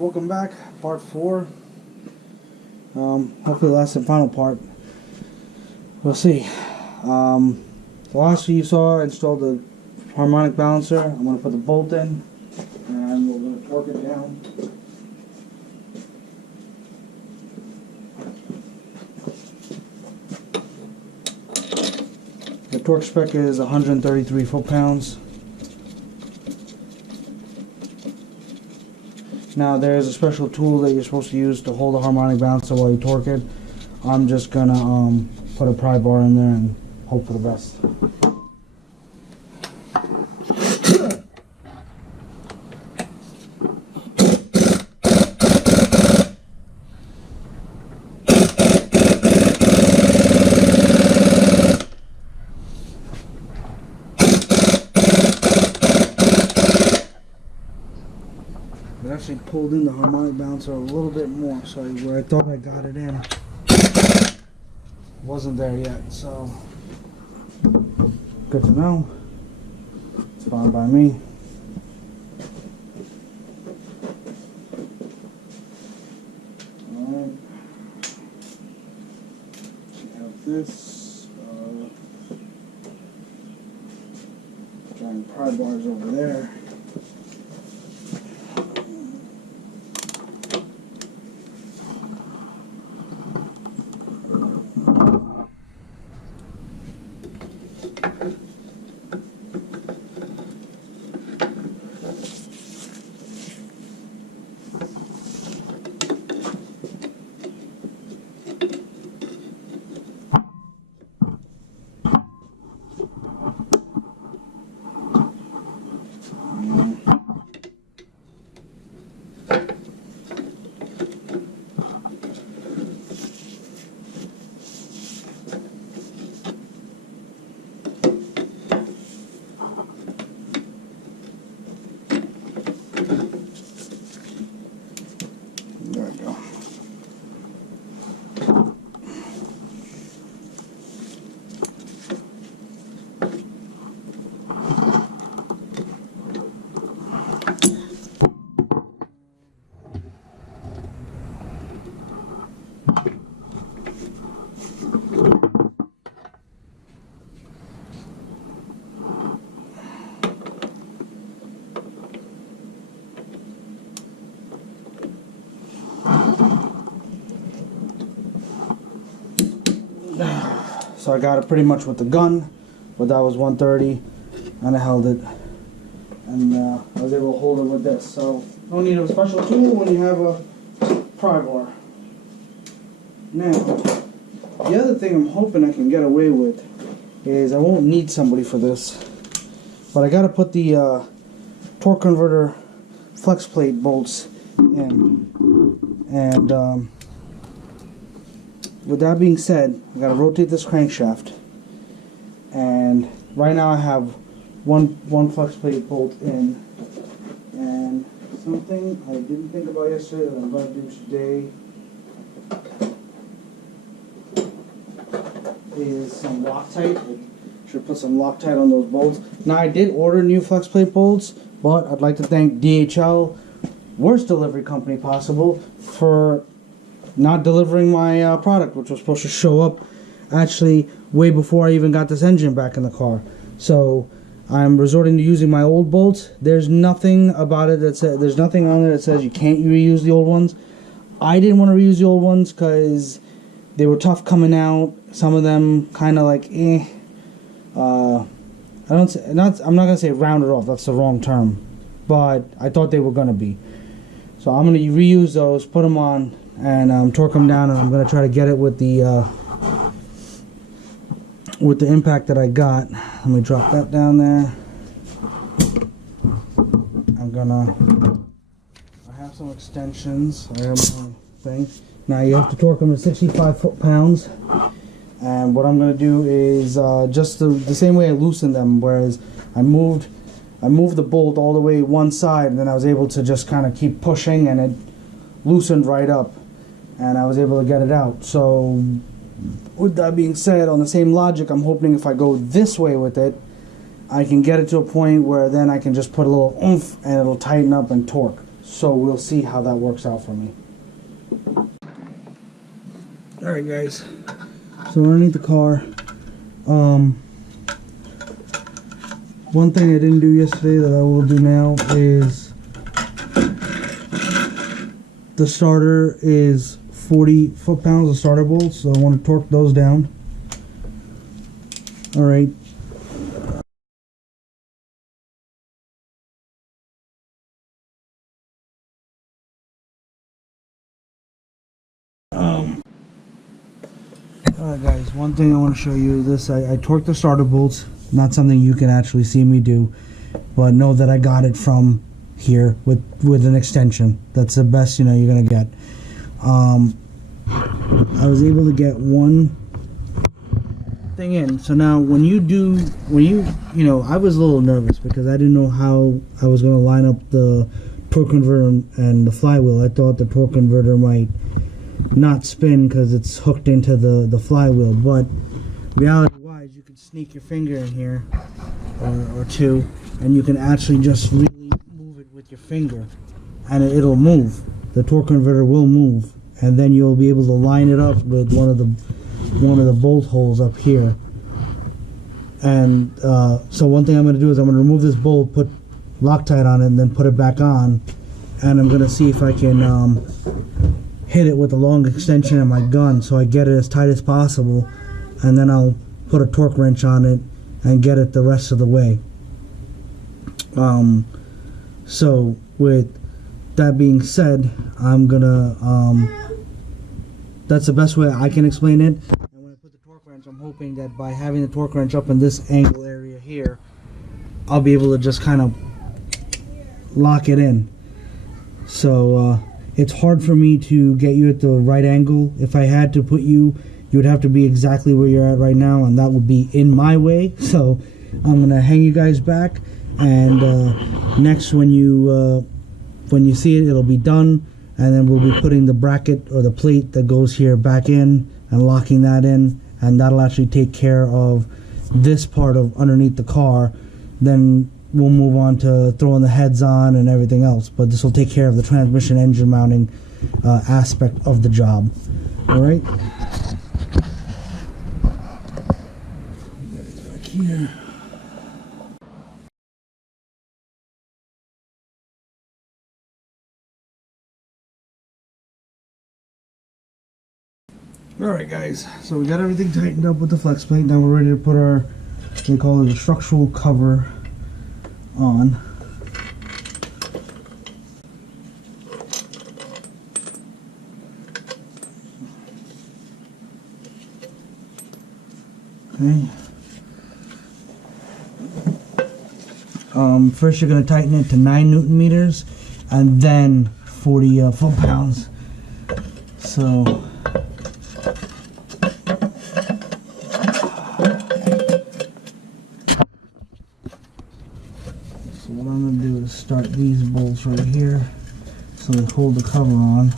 welcome back, part 4. Hopefully the last and final part. We'll see. The last you saw, I installed the harmonic balancer. I'm going to put the bolt in, and we're going to torque it down. The torque spec is 133 foot-pounds. Now there's a special tool that you're supposed to use to hold the harmonic balancer while you torque it. I'm just gonna put a pry bar in there and hope for the best. It actually pulled in the harmonic balancer a little bit more, so where I thought I got it in, wasn't there yet, so good to know. It's fine by me. Alright, we have this giant pry bars over there. There we go. So I got it pretty much with the gun, but that was 130, and I held it, and I was able to hold it with this. So no need of a special tool when you have a pry bar. Now, the other thing I'm hoping I can get away with is I won't need somebody for this, but I got to put the torque converter flex plate bolts in, and with that being said, I gotta rotate this crankshaft, and right now I have one flex plate bolt in, and something I didn't think about yesterday that I'm going to do today is some Loctite. I should put some Loctite on those bolts. Now I did order new flex plate bolts, but I'd like to thank DHL, worst delivery company possible, for not delivering my product, which was supposed to show up actually way before I even got this engine back in the car. So I'm resorting to using my old bolts. There's nothing about it that says, there's nothing on there that says you can't reuse the old ones. I didn't want to reuse the old ones because they were tough coming out. Some of them kind of like I'm not gonna say rounded off, that's the wrong term, but I thought they were gonna be. So I'm gonna reuse those, put them on, and torque them down, and I'm going to try to get it with the impact that I got. Let me drop that down there. I have some extensions. I have my thing. Now you have to torque them to 65 foot-pounds, and what I'm going to do is just the same way I loosened them, whereas I moved the bolt all the way one side, and then I was able to just kind of keep pushing, and it loosened right up, and I was able to get it out. So with that being said, on the same logic, I'm hoping if I go this way with it, I can get it to a point where then I can just put a little oomph and it'll tighten up and torque. So we'll see how that works out for me. Alright guys, so underneath the car, one thing I didn't do yesterday that I will do now is the starter is 40 foot-pounds of starter bolts, so I want to torque those down. Alright. Alright guys, one thing I want to show you this, I torqued the starter bolts, not something you can actually see me do, but know that I got it from here with an extension. That's the best you're gonna get. I was able to get one thing in. So now when you I was a little nervous because I didn't know how I was going to line up the torque converter and the flywheel. I thought the torque converter might not spin because it's hooked into the flywheel, but reality wise you can sneak your finger in here or two and you can actually just really move it with your finger and it'll move. The torque converter will move, and then you'll be able to line it up with one of the bolt holes up here. And so one thing I'm going to do is I'm going to remove this bolt, put Loctite on it, and then put it back on, and I'm going to see if I can hit it with a long extension of my gun so I get it as tight as possible, and then I'll put a torque wrench on it and get it the rest of the way. So with that being said, I'm gonna that's the best way I can explain it. And when I put the torque wrench, I'm hoping that by having the torque wrench up in this angle area here, I'll be able to just kind of lock it in. So it's hard for me to get you at the right angle. If I had to put you, you would have to be exactly where you're at right now, and that would be in my way. So I'm gonna hang you guys back, and next when you see it, it'll be done, and then we'll be putting the bracket or the plate that goes here back in and locking that in, and that'll actually take care of this part of underneath the car. Then we'll move on to throwing the heads on and everything else, but this will take care of the transmission engine mounting aspect of the job. Alright? Back here. Alright guys, so we got everything tightened up with the flex plate. Now we're ready to put our, they call it a structural cover on. Okay. First you're going to tighten it to 9 Newton meters and then 40 foot-pounds. So what I'm going to do is start these bolts right here so they hold the cover on.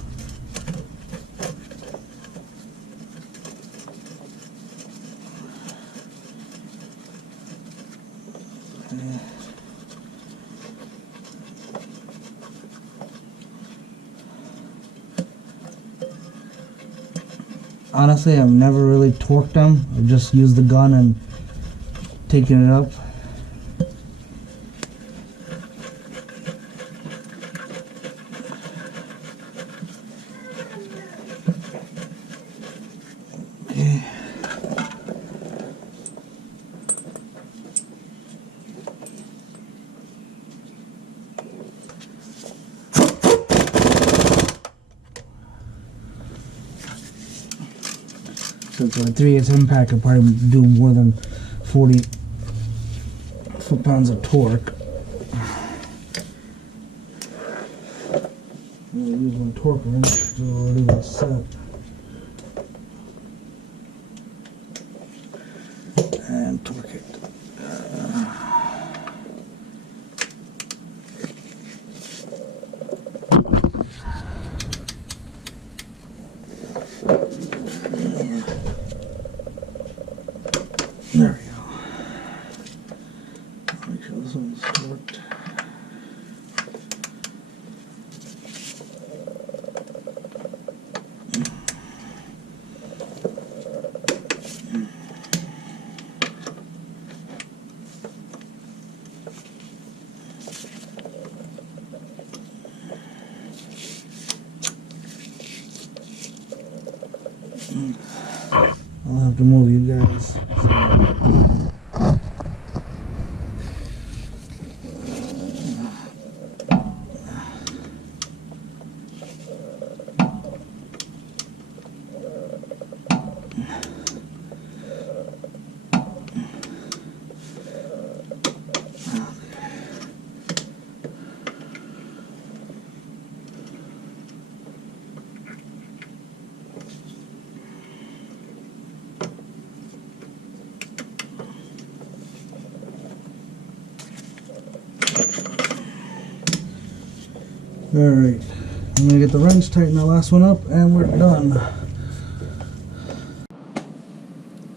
Honestly, I've never really torqued them. I've just used the gun and taken it up. Okay. So for a 3/8 impact, I'll probably do more than 40 foot-pounds of torque. I'm going to use my torque wrench to already get set. And torque it. There we go. Make sure this one's torqued. I'll have to move you guys. Alright, I'm gonna get the wrench, tighten that last one up, and we're done.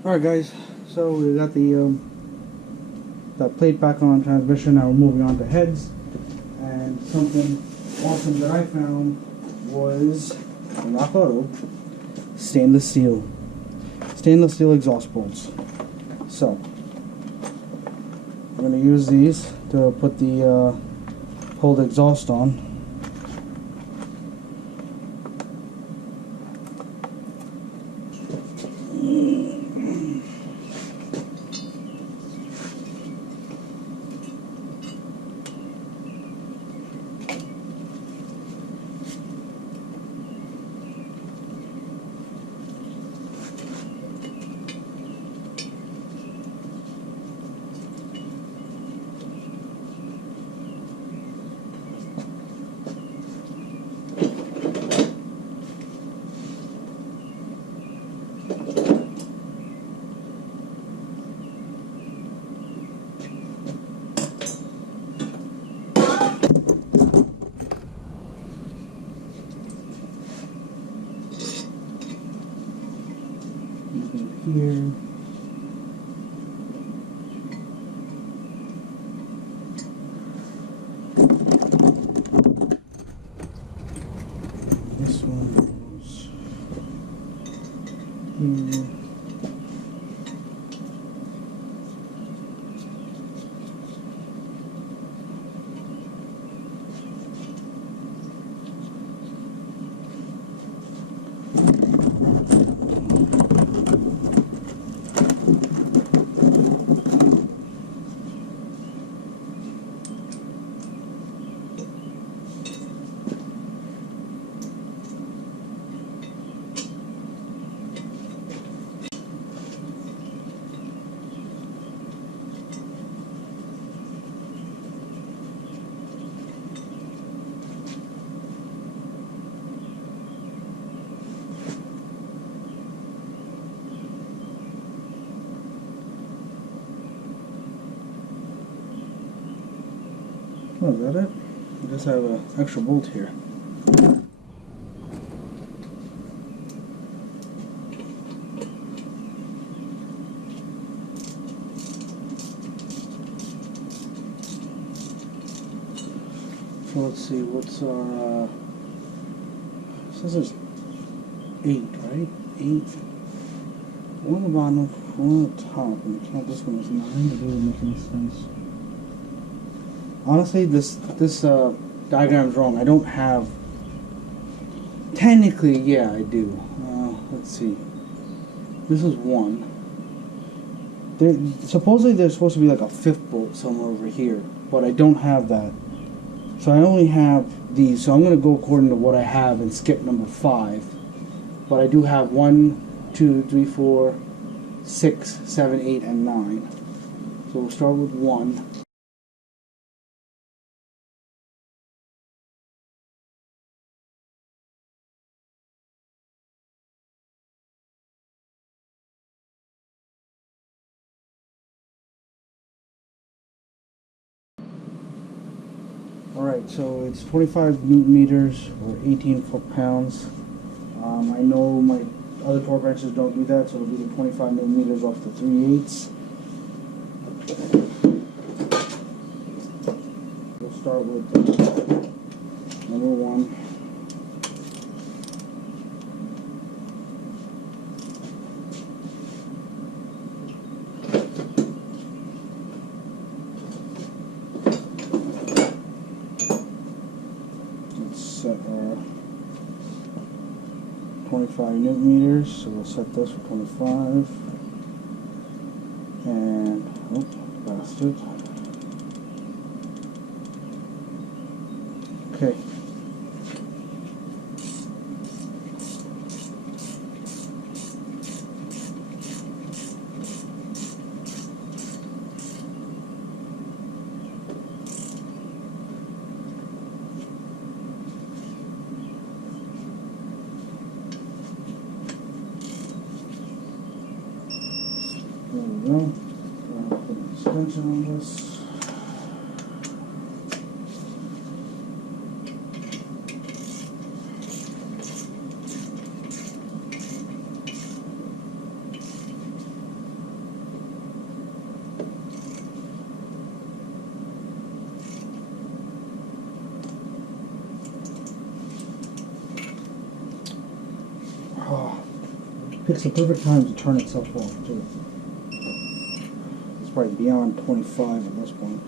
Alright guys, so we got the that plate back on transmission. Now we're moving on to heads. And something awesome that I found was from Rock Auto, stainless steel exhaust bolts. So I'm gonna use these to put the hold exhaust on. Here. This one goes here. Oh, is that it? I just have an extra bolt here. So let's see, what's our, this is 8, right? 8. One on the bottom, one on the top, and I count this one as 9. It doesn't make any sense. Honestly, this diagram's wrong. I don't have... Technically, yeah, I do. Let's see. This is 1. Supposedly there's supposed to be like a 5th bolt somewhere over here, but I don't have that. So I only have these. So I'm going to go according to what I have and skip number 5. But I do have 1, 2, 3, 4, 6, 7, 8, and 9. So we'll start with 1. Alright, so it's 25 newton meters or 18 foot-pounds. I know my other torque wrenches don't do that, so it'll be the 25 newton meters off the 3/8. We'll start with number 1. Set our 25 25 newton meters, so we'll set this for 25. And, oh, bastard. Okay. There we go. I'll put an extension on this. Oh, it picks the perfect time to turn itself off too. It's probably beyond 25 at this point.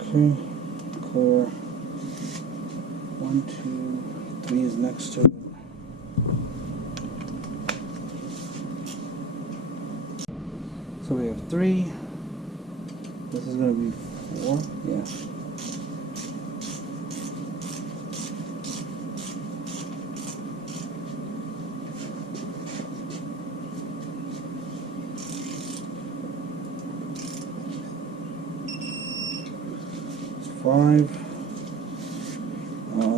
Okay, clear. 1, 2, 3 is next to it. So we have 3. This is going to be 4. Yeah. It's 5.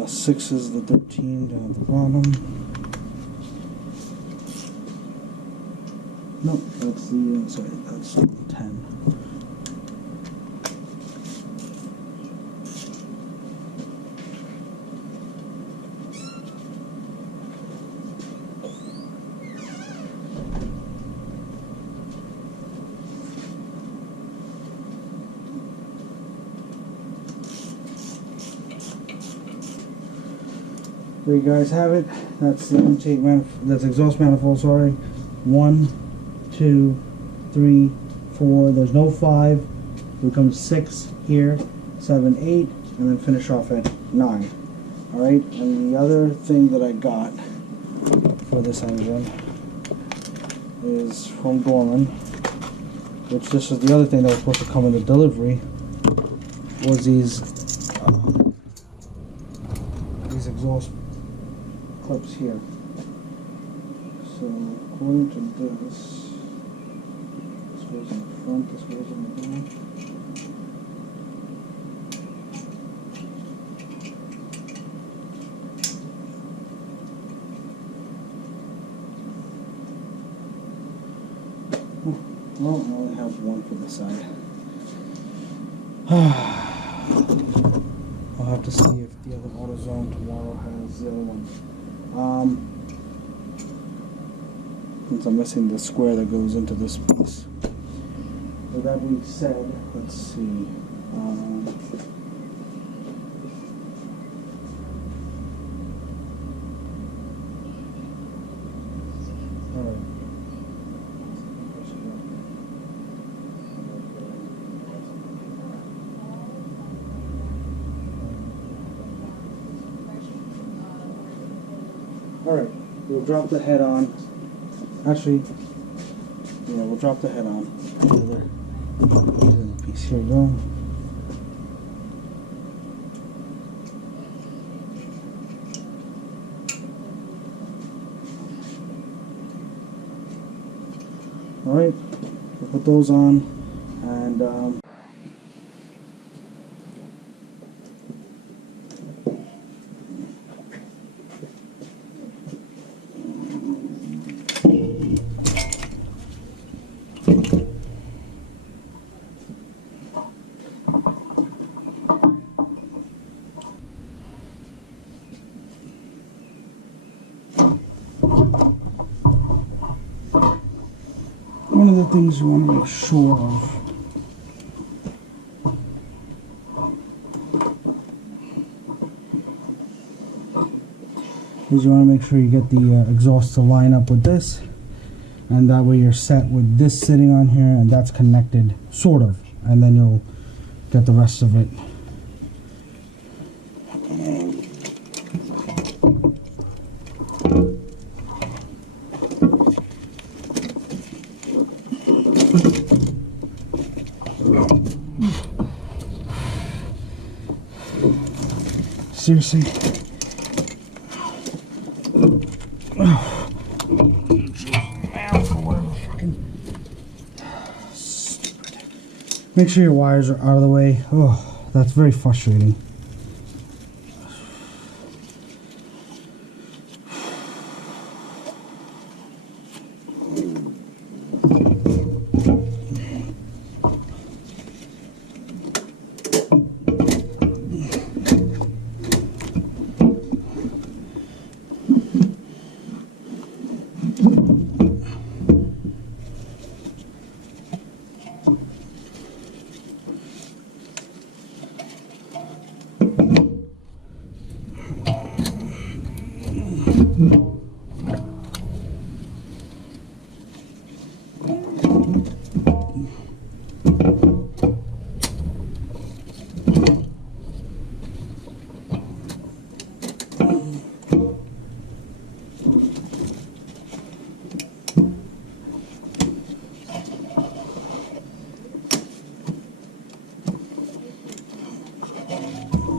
6 is the 13 down at the bottom. No, that's the, sorry, that's 10. There you guys have it. That's the intake manifold, that's exhaust manifold, sorry. 1, 2, 3, 4. There's no 5. It becomes 6 here, 7, 8, and then finish off at 9. Alright, and the other thing that I got for this engine is from Dorman, which this is the other thing that was supposed to come in the delivery, was these exhaust clips here. So according to this goes in the front, this goes in the back. Well, I only have one for this side. I'll have to see if the other AutoZone tomorrow has the other one. Since I'm missing the square that goes into this piece. With that being said, let's see. Alright, we'll drop the head on. Actually, yeah, we'll drop the head on. The other piece. Here we go. Alright, we'll put those on and one of the things you want to make sure of is you want to make sure you get the exhaust to line up with this, and that way you're set with this sitting on here and that's connected, sort of, and then you'll get the rest of it. seriously. Make sure your wires are out of the way. Oh, that's very frustrating.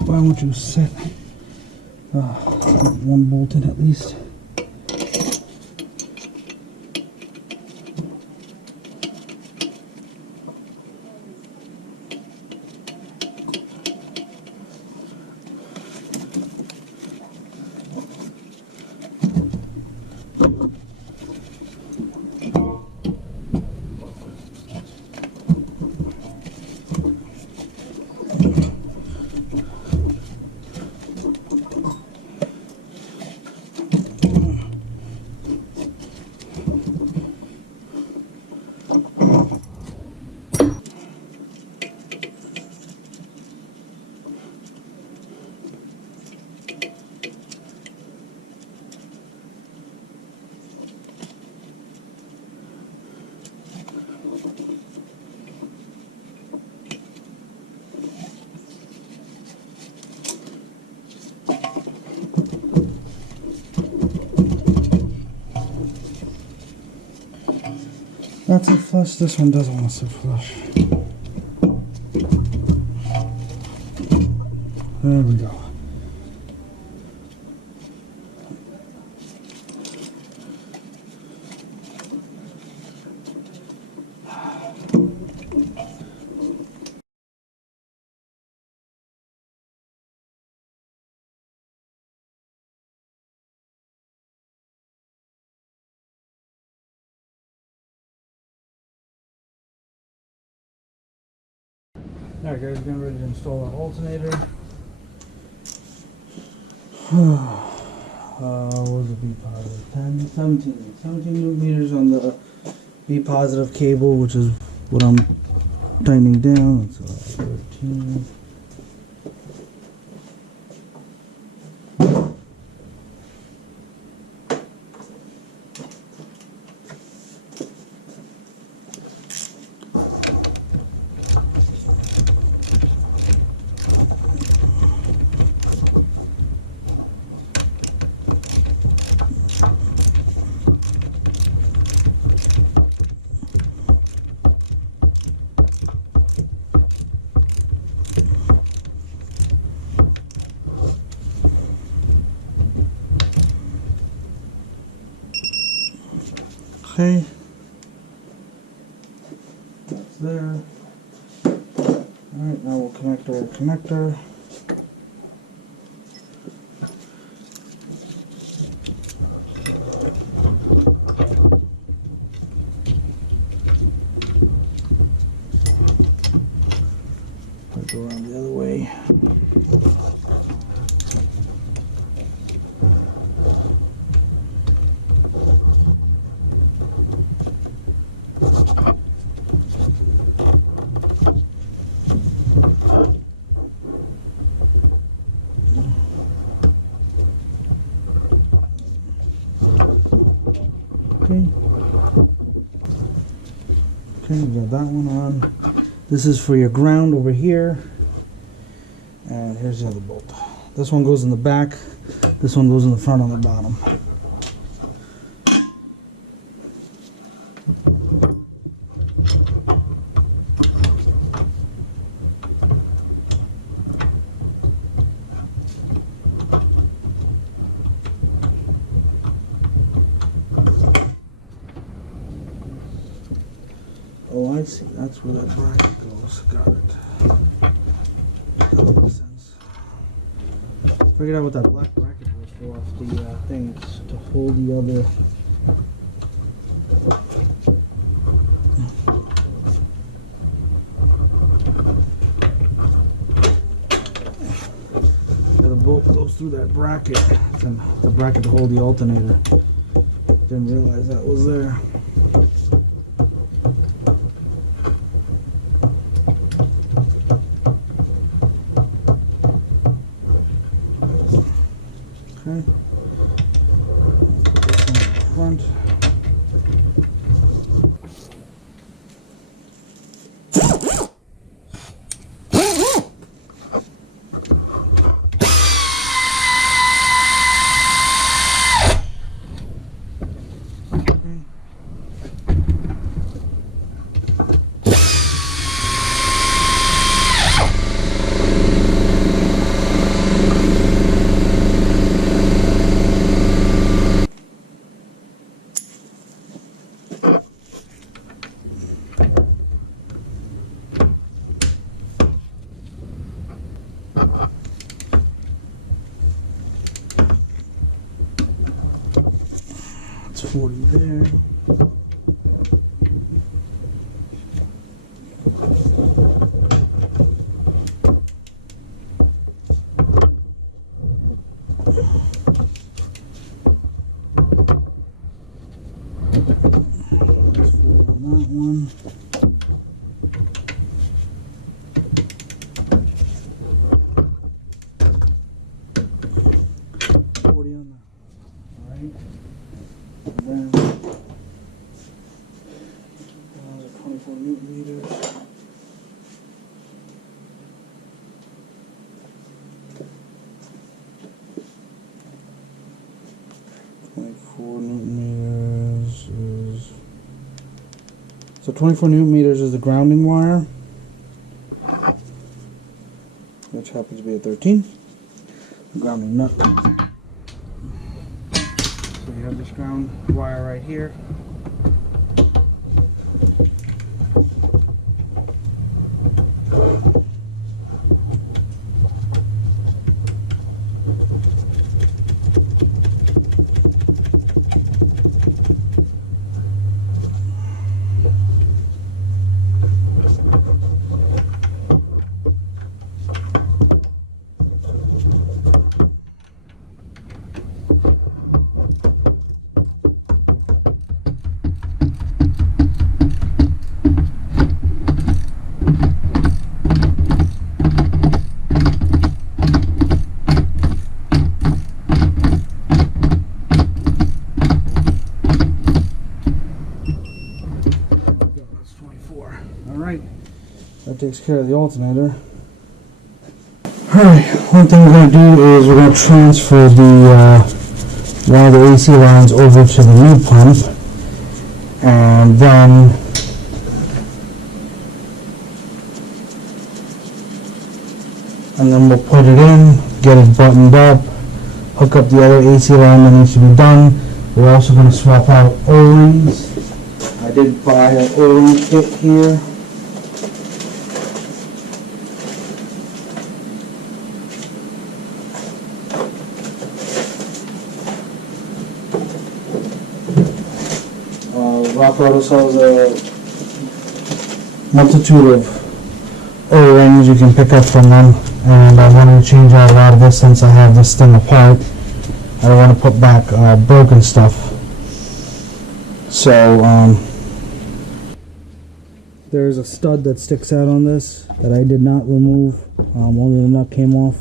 Why won't you set one bolt in at least? That's a flush. This one doesn't want to sit flush. There we go. Alright guys, getting ready to install our alternator. What was the B positive? 10, 17 millimeters on the B positive cable, which is what I'm tightening down. So 13. Okay, that's there. Alright, now we'll connect our connector. I'll go around the other way. Okay, we got that one on. This is for your ground over here. And here's the other bolt. This one goes in the back. This one goes in the front on the bottom. Oh, I see. That's where that bracket goes. Got it. That makes sense. Figured out what that black bracket was for off the thing. It's to hold the other. The bolt goes through that bracket. It's the bracket to hold the alternator. Didn't realize that was there. Okay. Put this one in the front. It's 40 there. That's 40 on that one. And then 24 Newton meters. So 24 Newton meters is the grounding wire, which happens to be a 13. The grounding nut. So you have this ground wire right here. That takes care of the alternator. Alright, one thing we're going to do is we're going to transfer one of the AC lines over to the new pump, and then we'll put it in, get it buttoned up, hook up the other AC line that needs to be done. We're also going to swap out O-rings. I did buy an O-ring kit here. Rock Auto sells a multitude of O-rings you can pick up from them, and I wanted to change out a lot of this since I have this thing apart. I don't want to put back broken stuff. So there's a stud that sticks out on this that I did not remove, only the nut came off.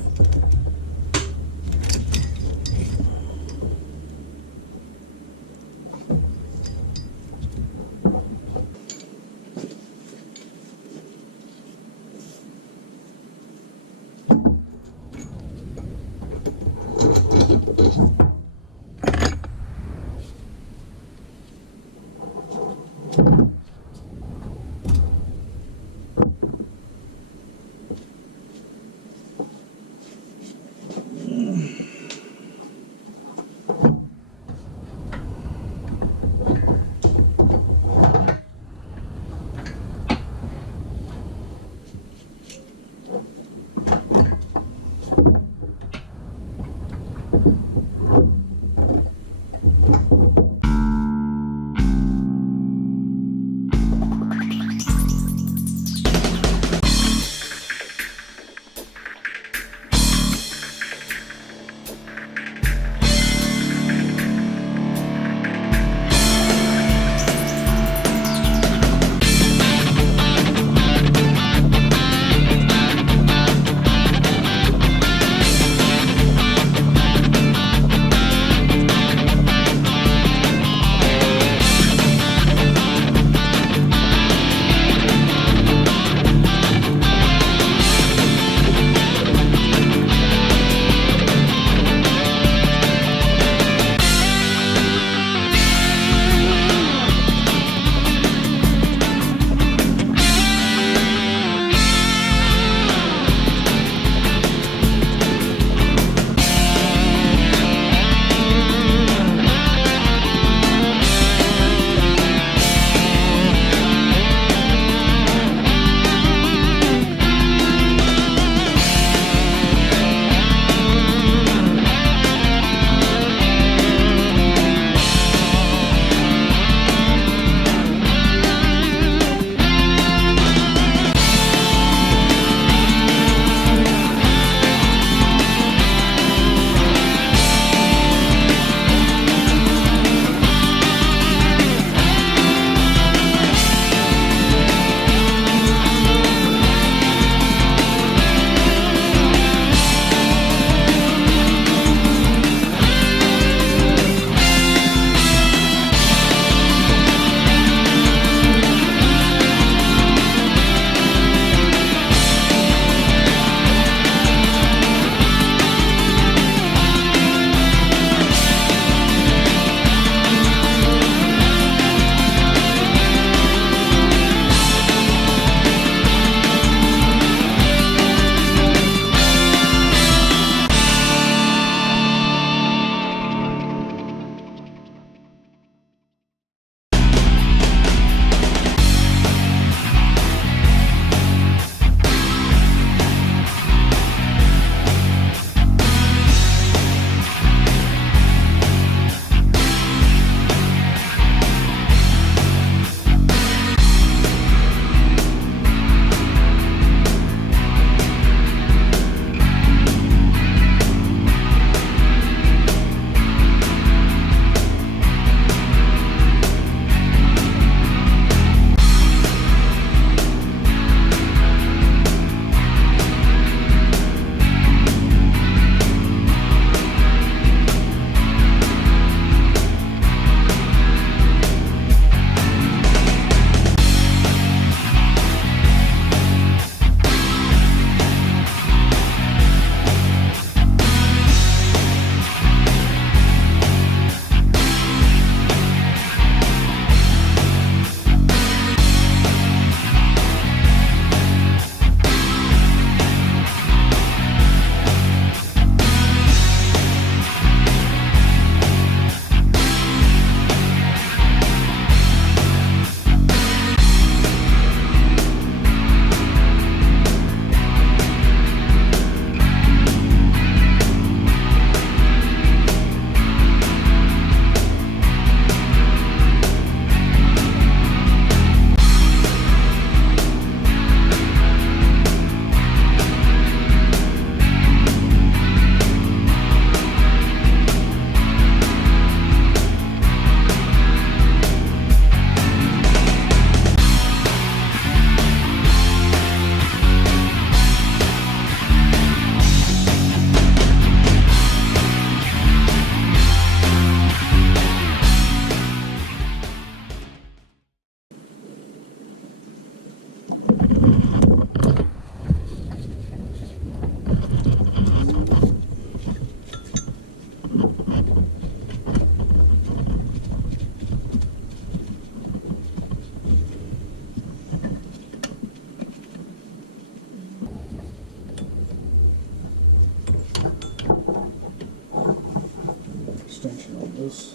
this.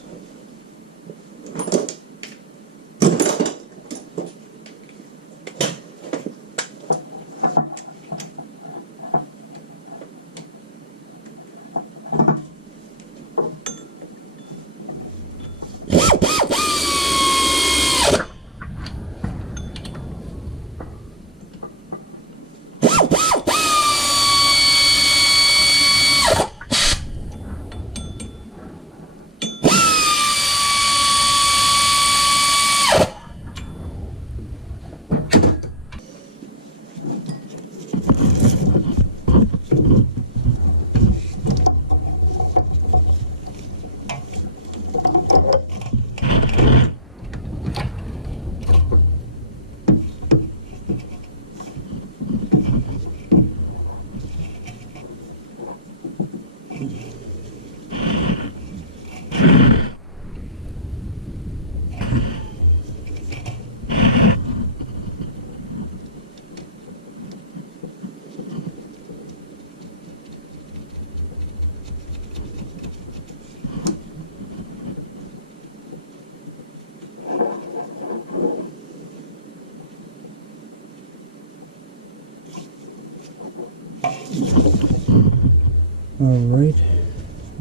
Alright,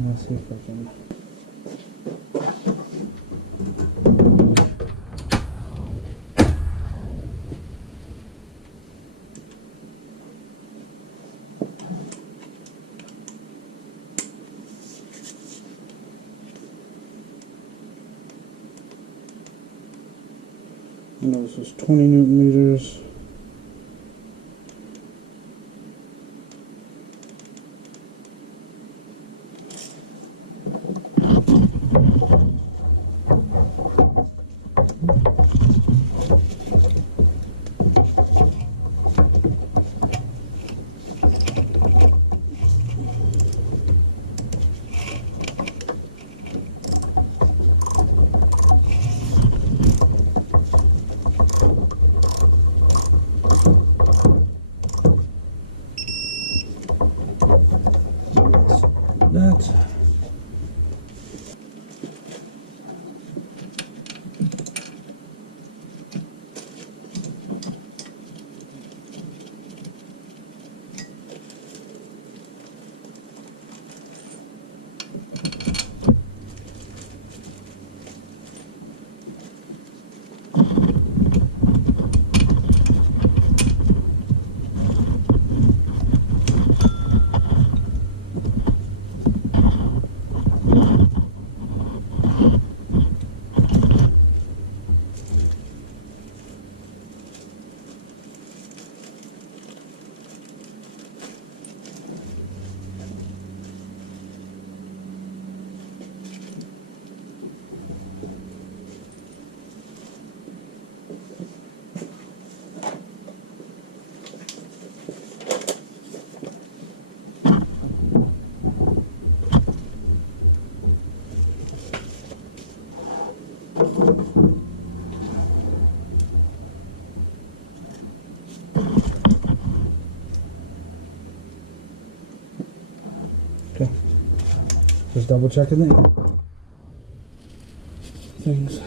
let's see if I can. I know this is 20 Newton meters. That. Okay, just double checking the things.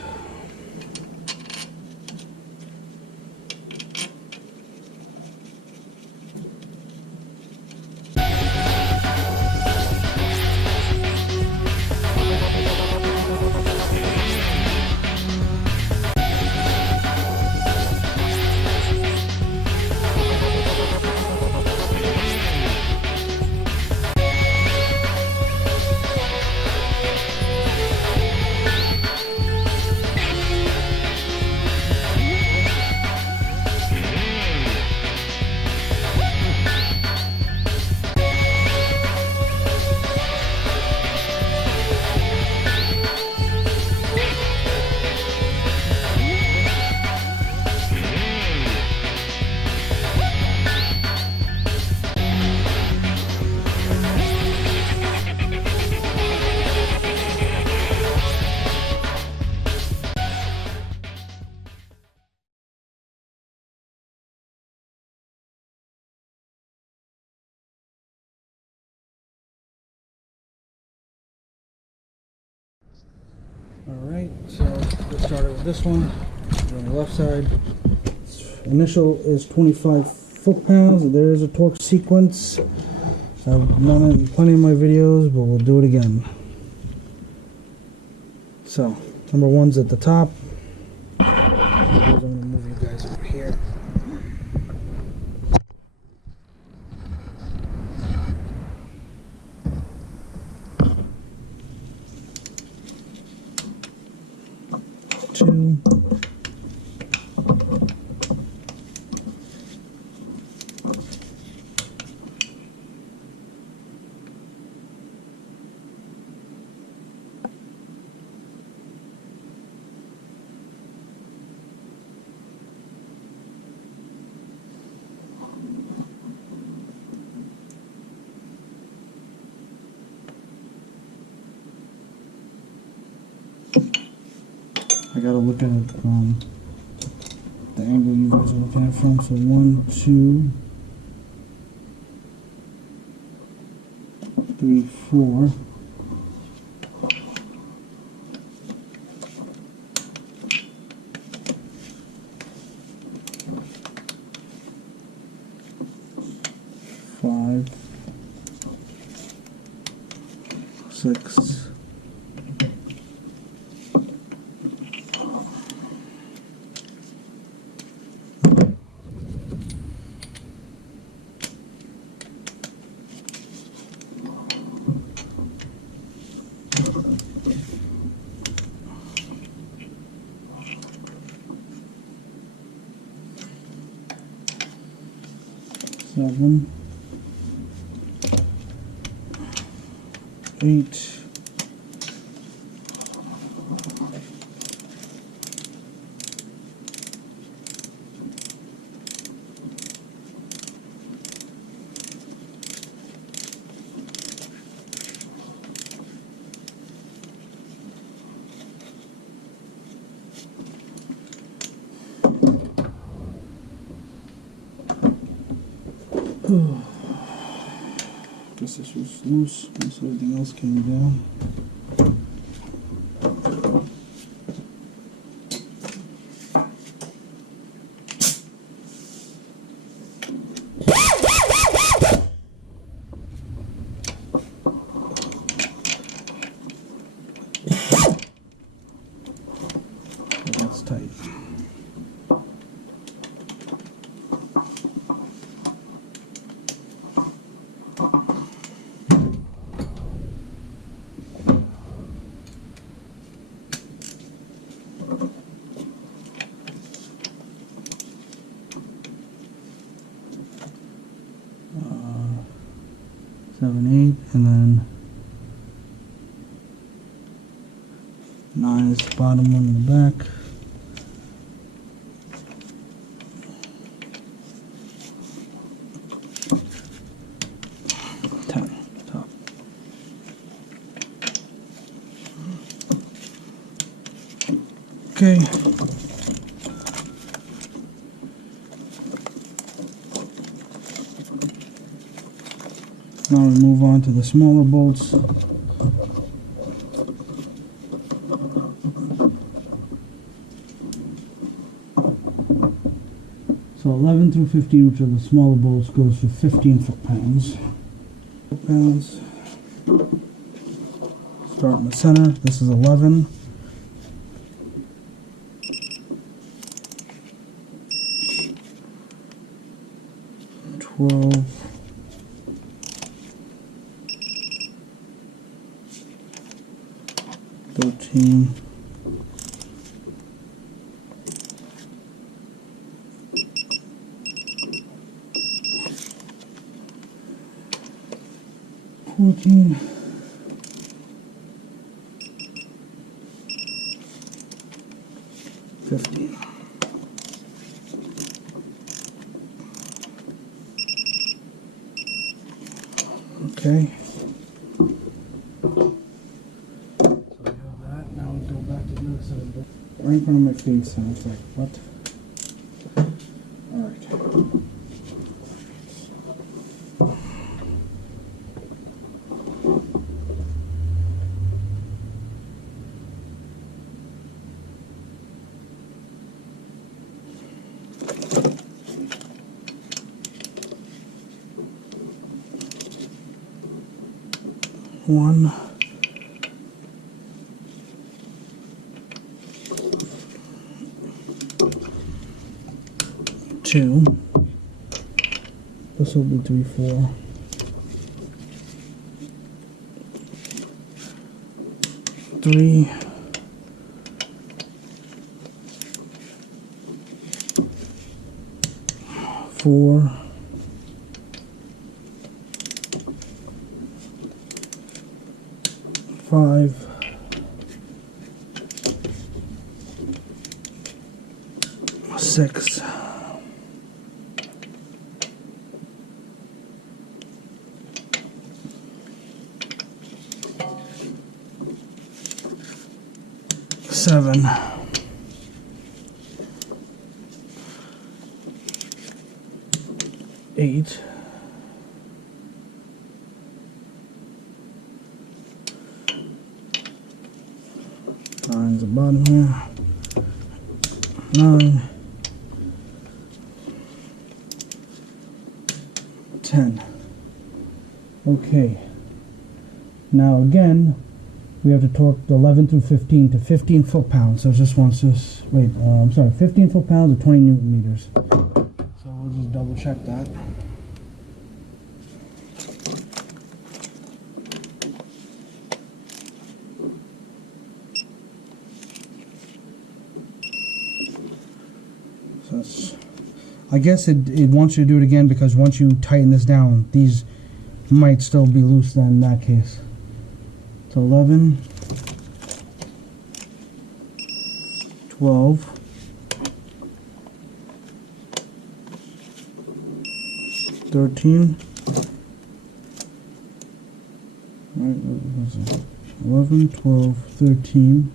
So let's start with this one on the left side. Initial is 25 foot-pounds. There is a torque sequence. I've done it in plenty of my videos, but we'll do it again. So number one's at the top. I'm going to move you guys over here. Two. I gotta look at it from the angle you guys are looking at from. So 1, 2, 3, 4. Five, 6, 7, 8, 'cause this was loose, once everything else came down. That's tight. Seven, 8, and then 9 is the bottom one in the back. Top. Okay. Now we move on to the smaller bolts. So 11 through 15, which are the smaller bolts, goes for 15 foot-pounds. Start in the center. This is 11. 12. 13. 14. 15. Okay. Right in front of my face, and it's like, what? Alright. 1, 2. This will be 3, 4. 3. 4. 5. 6. 7. 8. 9's the bottom here. 9. 10. Okay. Now again, we have to torque the 11 through 15 to 15 foot-pounds. So it just wants us, wait, I'm sorry, 15 foot-pounds or 20 newton meters. So we'll just double check that. So that's, I guess it wants you to do it again because once you tighten this down, these might still be loose then in that case. So 11, 12, 13, right, what was it? 11, 12, 13,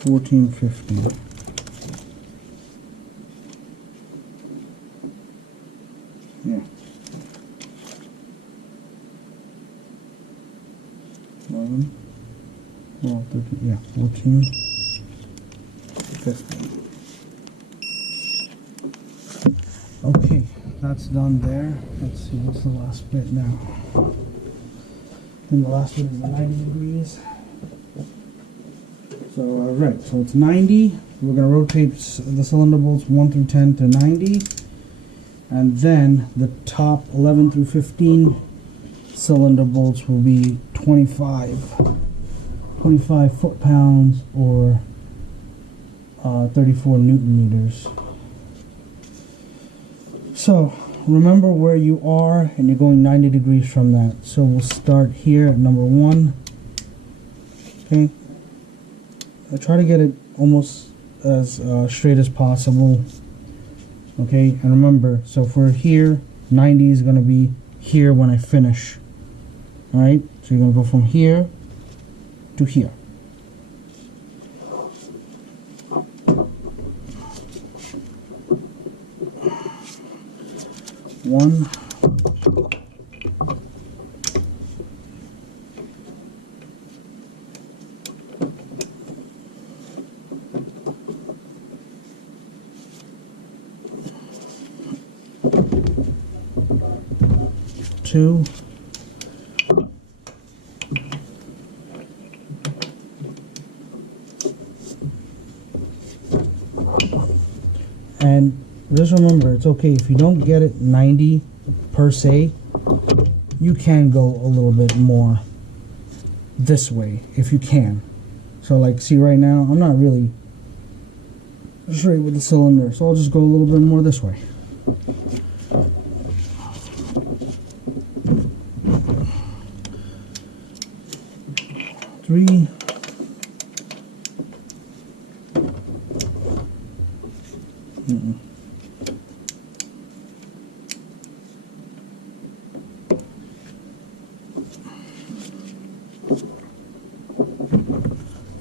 14, 15. Yeah. 11, 12, 13, yeah, 14, 15. Okay, that's done there. Let's see, what's the last bit now? And the last bit is the 90 degrees. So, right, so it's 90. We're going to rotate the cylinder bolts 1 through 10 to 90. And then the top 11 through 15 cylinder bolts will be 25 foot-pounds or 34 newton meters. So remember where you are and you're going 90 degrees from that. So we'll start here at number 1. Okay, I try to get it almost as straight as possible. Okay, and remember, so if we're here, 90 is going to be here when I finish. Alright, so you're going to go from here to here. One, two, and just remember, it's okay if you don't get it 90 per se, you can go a little bit more this way if you can. So like, see right now, I'm not really straight with the cylinder, so I'll just go a little bit more this way. Three,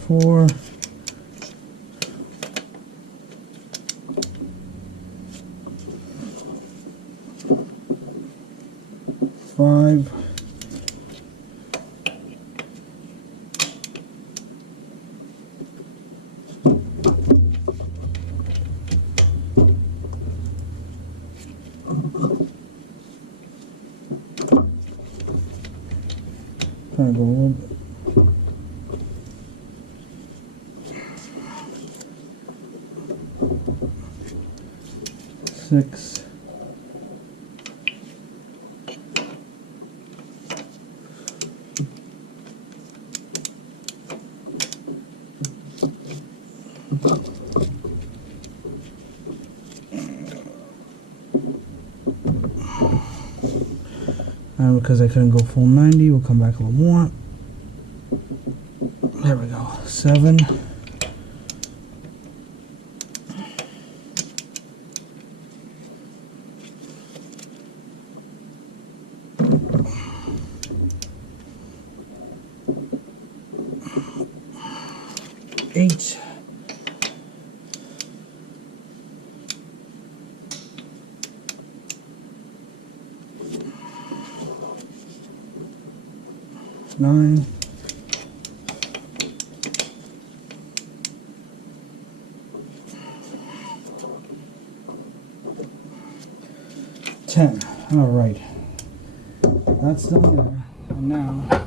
four, 5, 6, trying to go a little bit. 6. And because I couldn't go full 90, we'll come back a little more. There we go. 7. 8. 9. 10. All right, that's done there. And now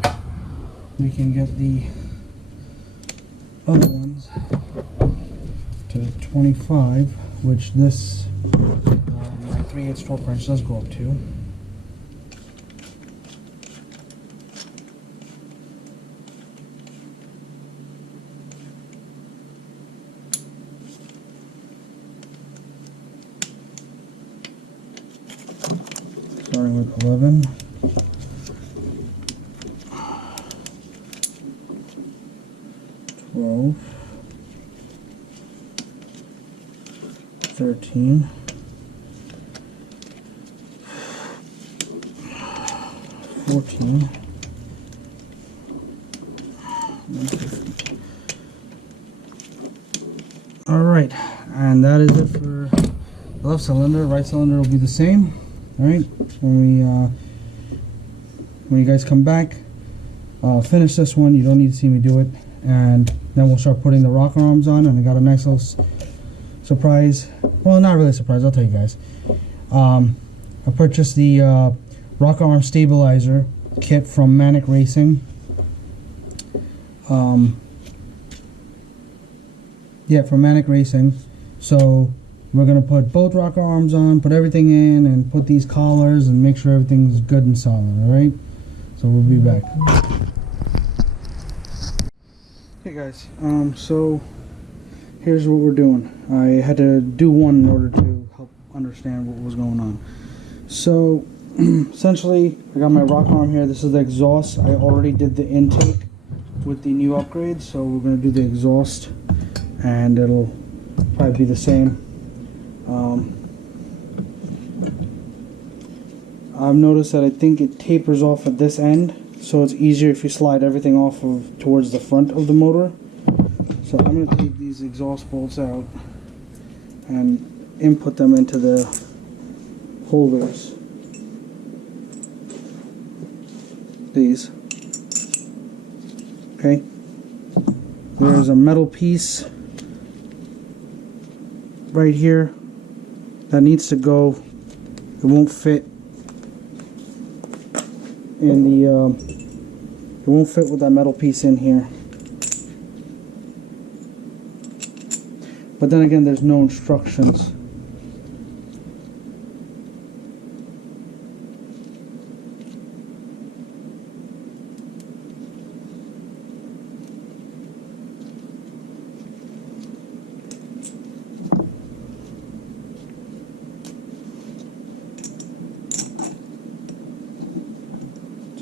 we can get the other ones to 25, which this my 3/8 torque wrench does go up to. Starting with 11. 12. 13. 14. And 15. Alright, and that is it for the left cylinder. Right cylinder will be the same. Alright, when you guys come back, finish this one. You don't need to see me do it, and then we'll start putting the rocker arms on. And I got a nice little surprise. Well, not really a surprise, I'll tell you guys. I purchased the rocker arm stabilizer kit from Manic Racing. Yeah, from Manic Racing. So we're going to put both rocker arms on, put everything in, and put these collars and make sure everything's good and solid, alright? So we'll be back. Hey guys, so here's what we're doing. I had to do one in order to help understand what was going on. So essentially, I got my rocker arm here. This is the exhaust. I already did the intake with the new upgrades, so we're going to do the exhaust, and it'll probably be the same. I've noticed that I think it tapers off at this end, so it's easier if you slide everything off of towards the front of the motor. So I'm going to take these exhaust bolts out and input them into the holders. These. Okay. There's a metal piece right here that needs to go. It won't fit in the it won't fit with that metal piece in here. But then again, there's no instructions.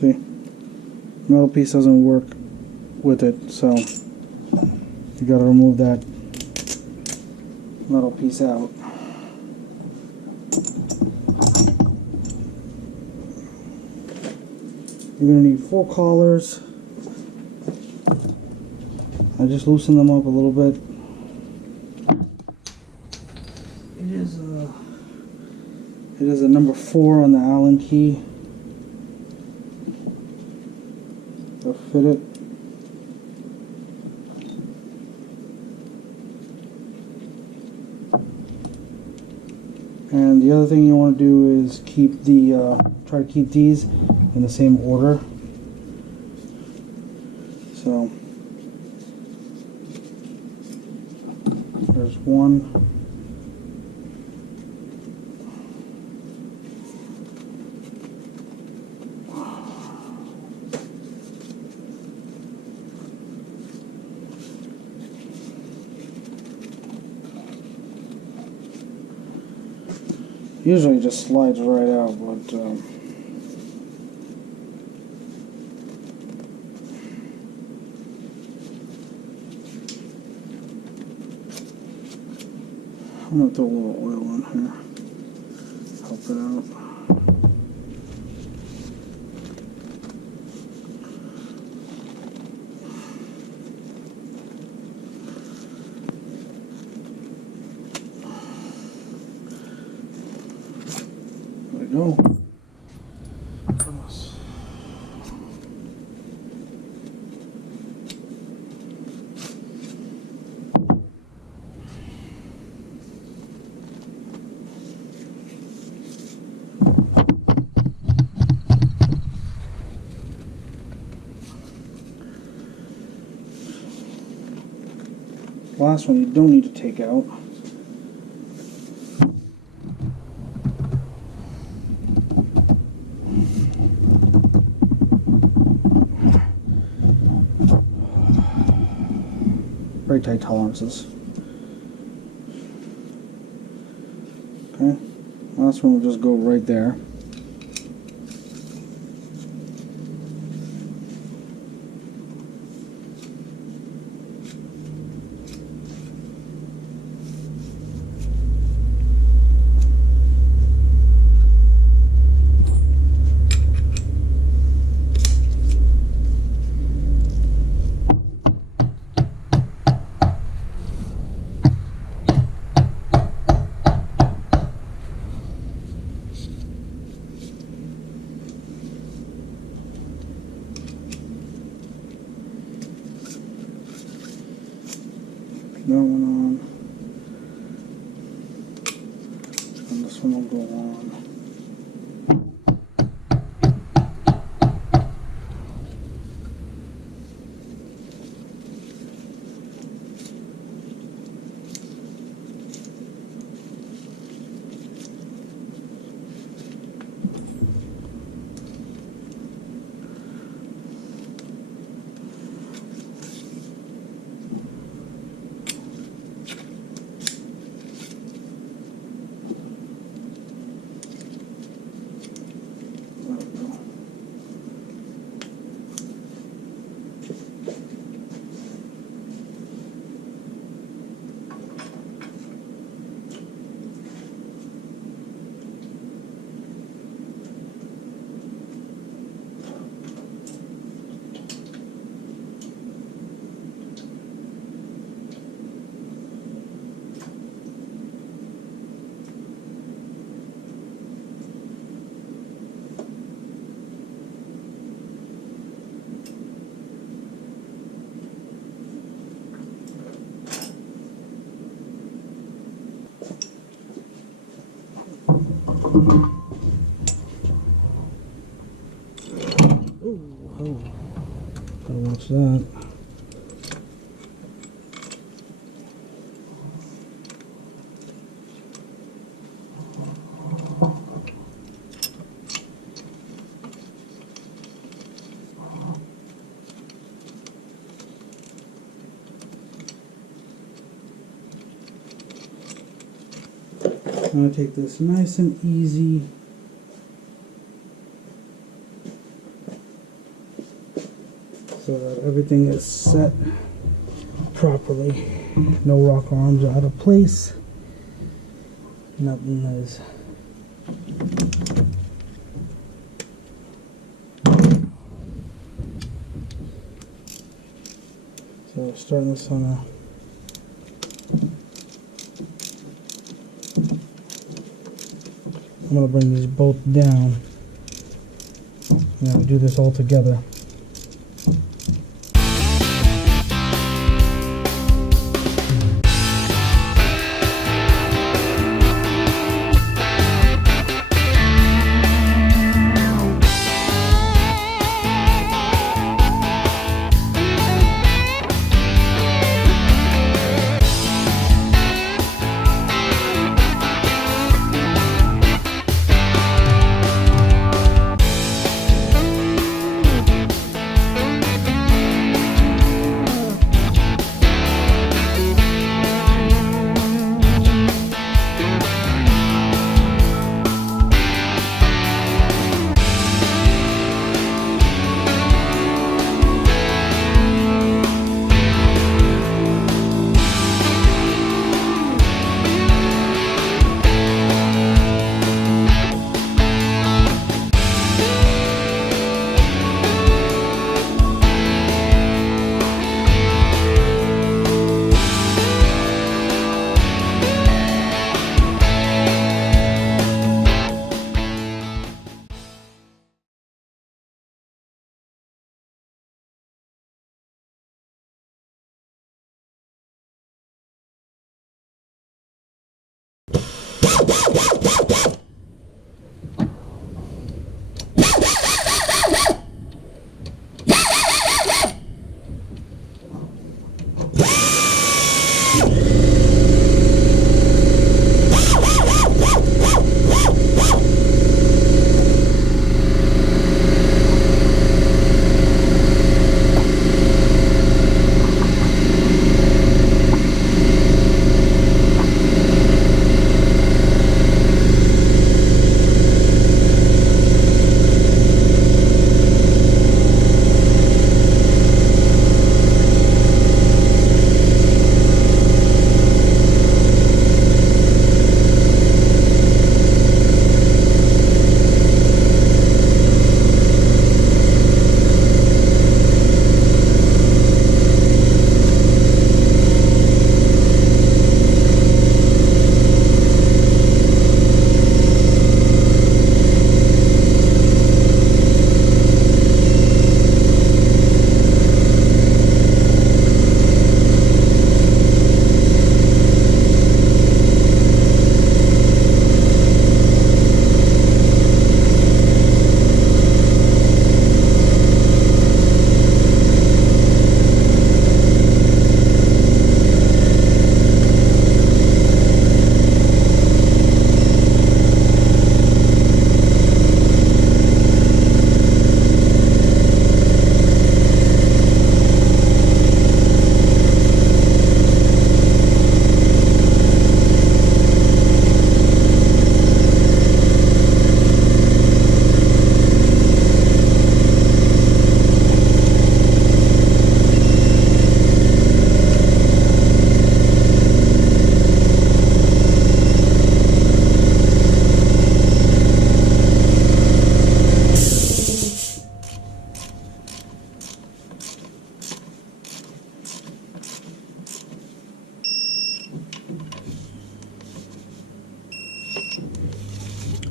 See, metal piece doesn't work with it, so you gotta remove that metal piece out. You're gonna need 4 collars. I just loosen them up a little bit. It is a number 4 on the Allen key. They'll fit it. And the other thing you want to do is keep the try to keep these in the same order. So there's one. Usually it just slides right out, but I'm gonna throw a little oil in here, help it out. There we go. Last one you don't need to take out. Very tight tolerances. Okay, last one will just go right there. That one on, and this one will go on. Oh, gotta watch that. I'm going to take this nice and easy. So that everything is set properly. No rock arms out of place. Nothing is. So starting this on a I'm going to bring these both down. Now we do this all together.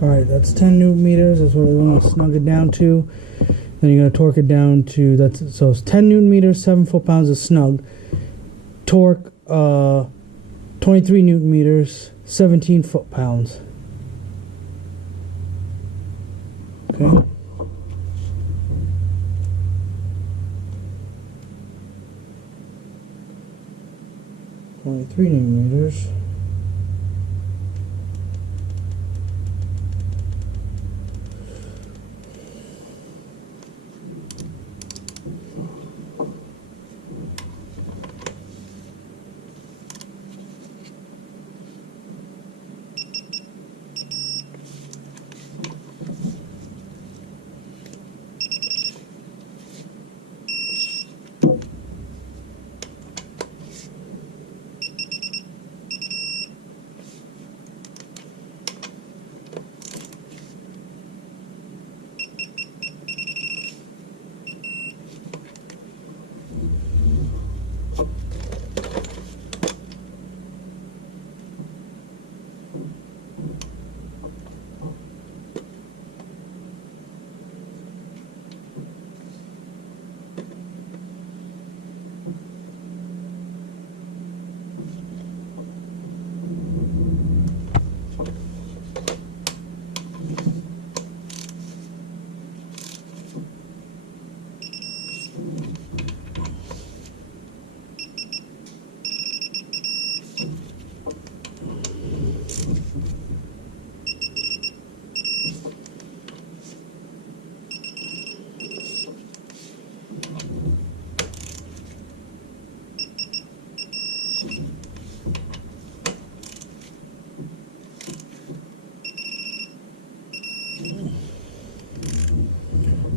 Alright, that's 10 newton meters. That's what we want to snug it down to. Then you're going to torque it down to, so it's 10 newton meters, 7 foot-pounds is snug. Torque, 23 newton meters, 17 foot-pounds. Okay. Only 3 newton meters.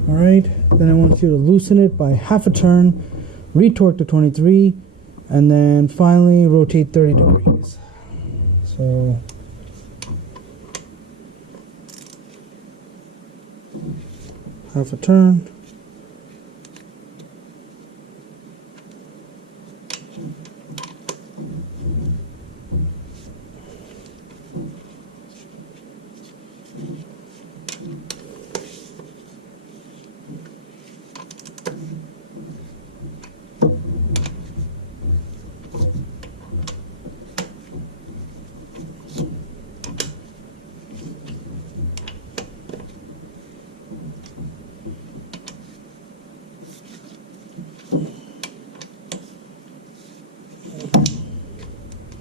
Alright, then I want you to loosen it by half a turn, retorque to 23, and then finally rotate 30 degrees. So, half a turn.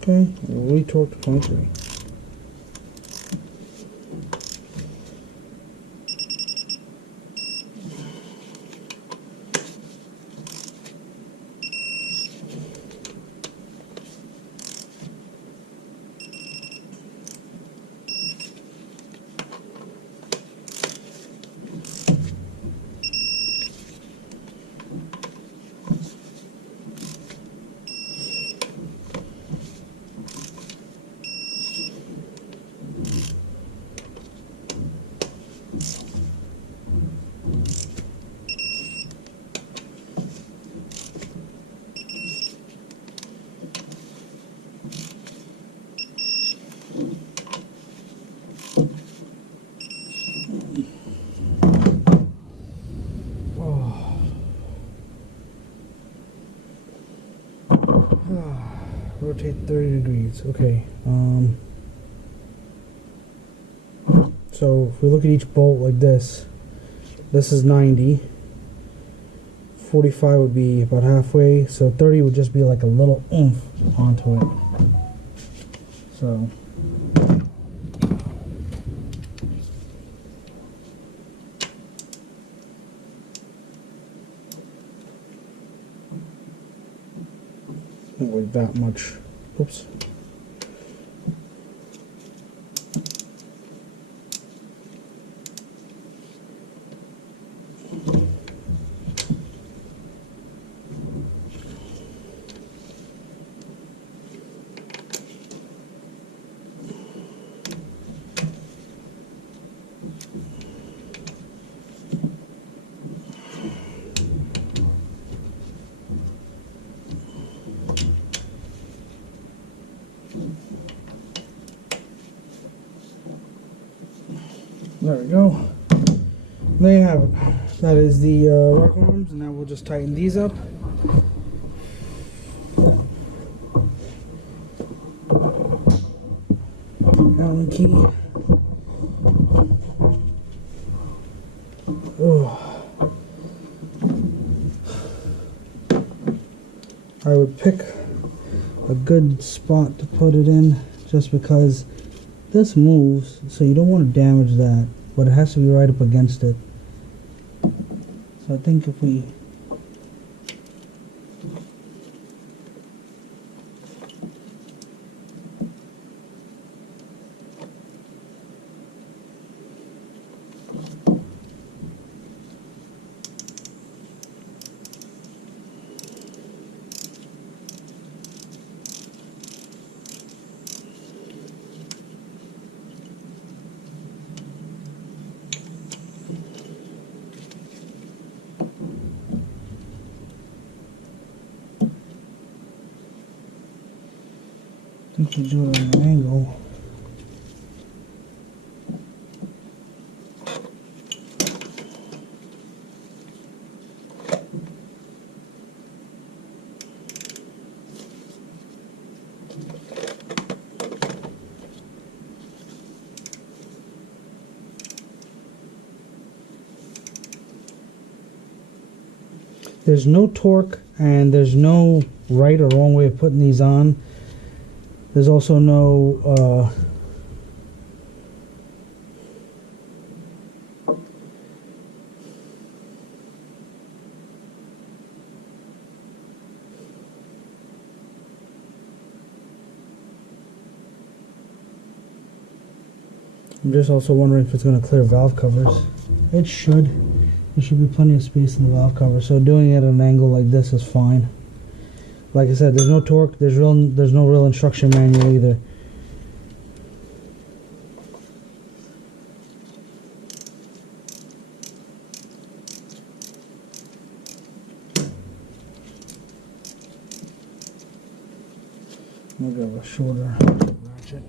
Okay, we'll retorque to 23. Rotate 30 degrees. Okay. So if we look at each bolt like this is 90. 45 would be about halfway. So 30 would just be like a little oomph onto it. So. Not like that much. Oops. There we go. There you have it. That is the rocker arms, and now we'll just tighten these up. Allen key. Oh. I would pick a good spot to put it in, just because this moves, so you don't want to damage that, but it has to be right up against it. So I think if we do it at an angle. There's no torque and there's no right or wrong way of putting these on. There's also no I'm just also wondering if it's going to clear valve covers. It should. There should be plenty of space in the valve cover, so doing it at an angle like this is fine. Like I said, there's no torque, there's no real instruction manual either. I'll go a shorter ratchet.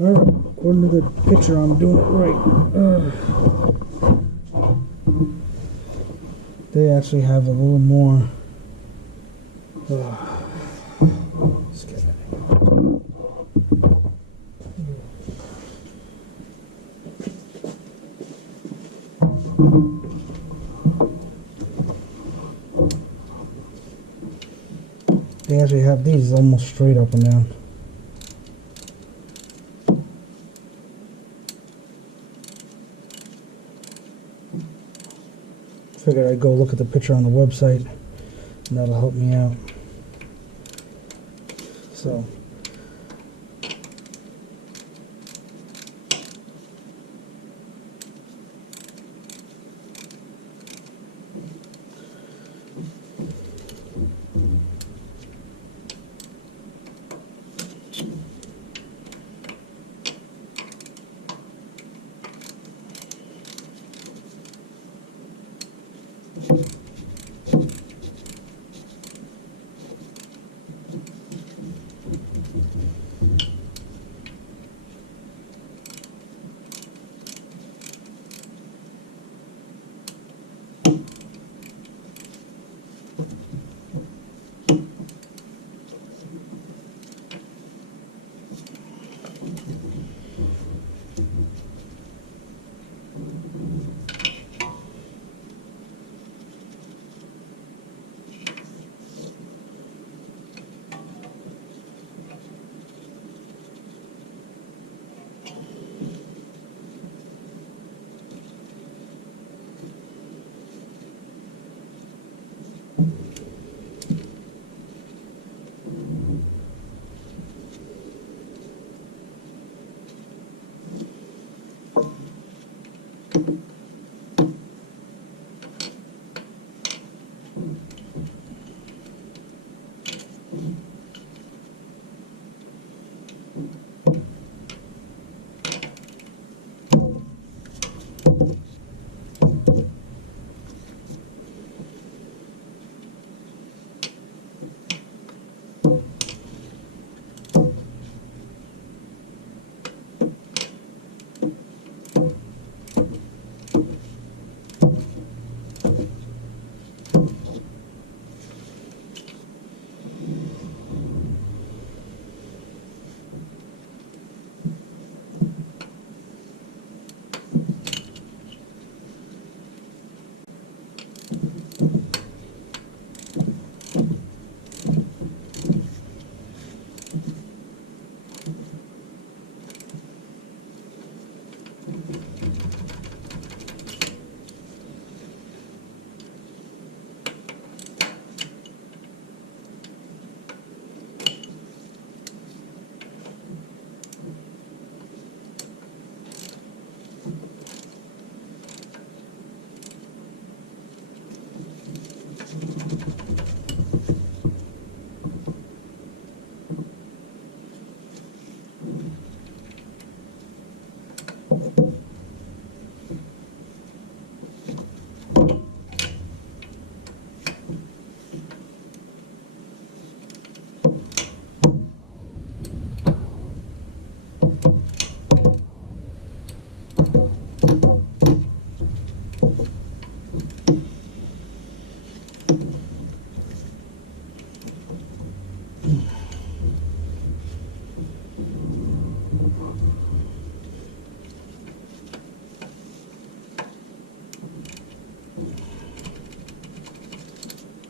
Alright, according to the picture, I'm doing it right. They actually have a little more. Let's get it. They actually have these almost straight up and down. Figured I'd go look at the picture on the website, and that'll help me out. So.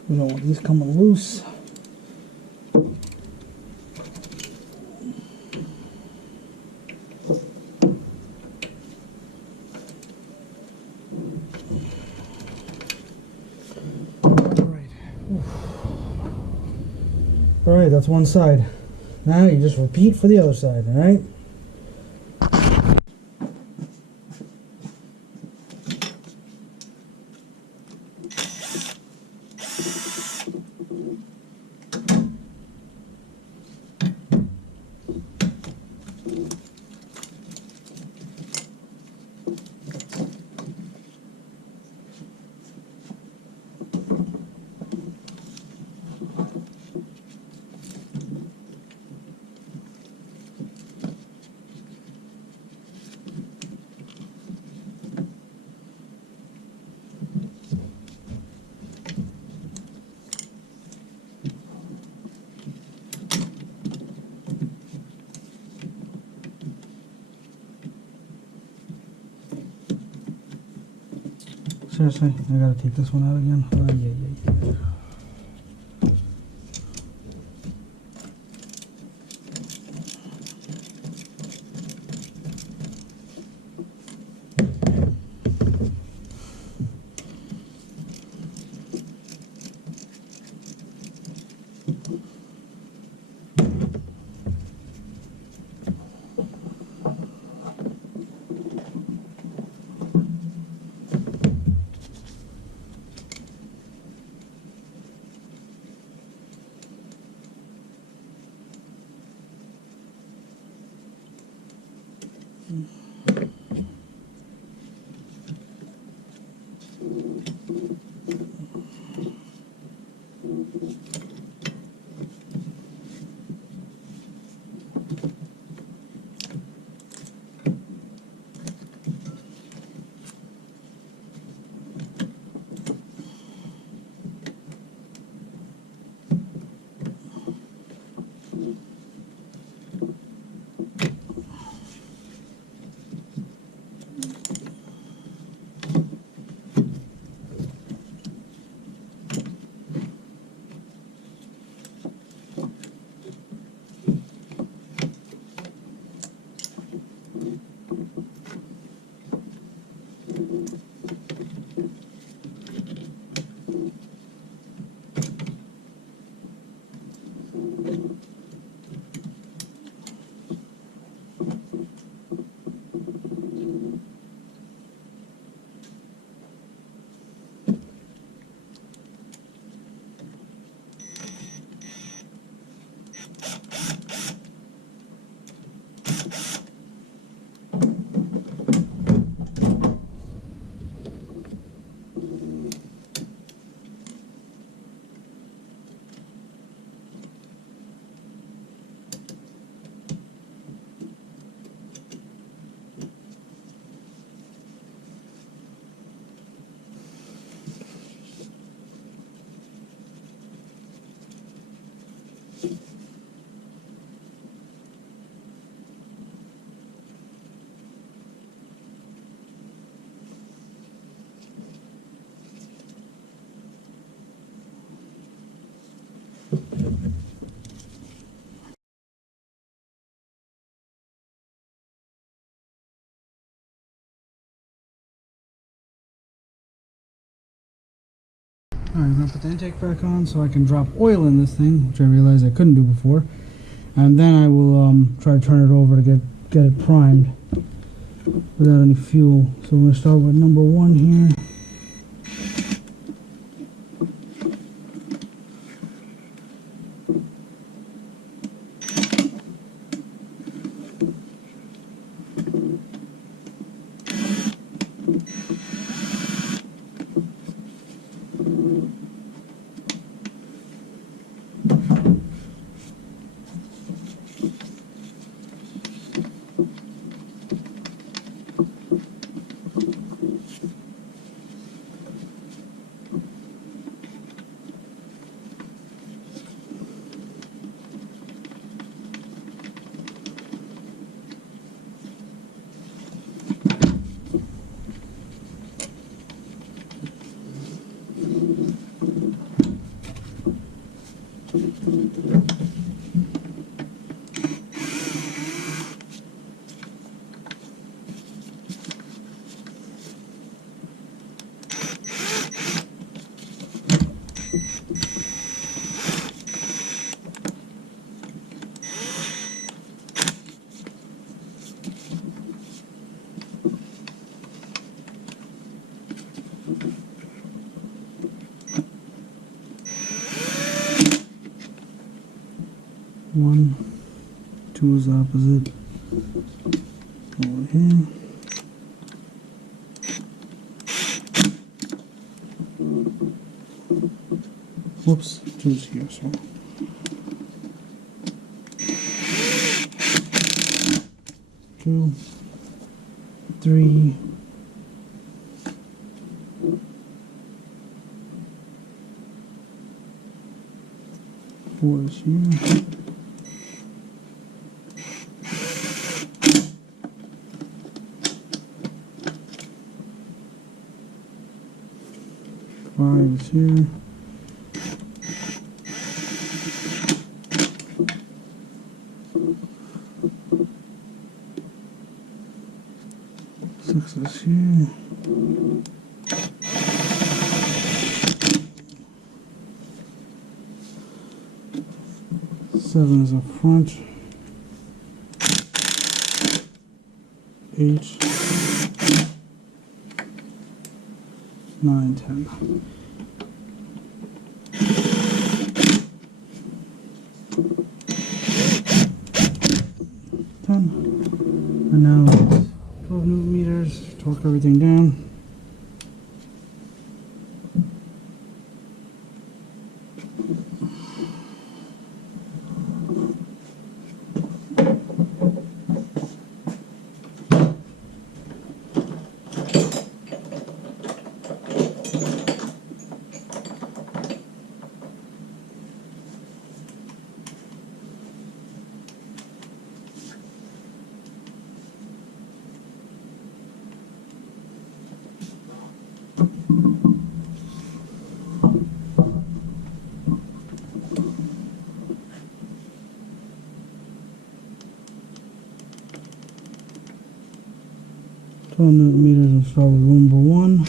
We don't want these coming loose. Alright, that's one side. Now you just repeat for the other side, alright? Seriously, I gotta take this one out again. Oh, yeah. Alright, I'm going to put the intake back on so I can drop oil in this thing, which I realized I couldn't do before. And then I will try to turn it over to get it primed without any fuel. So we're going to start with number 1 here. One, 2 is opposite. Over here. Whoops, 2 is here, so. Two, 3. 4 is here. 5 is here. Six is here. 7 is up front. 8, 9, 10. 10. And now 12 newton meters. Torque everything down. Newton meters and start with number 1.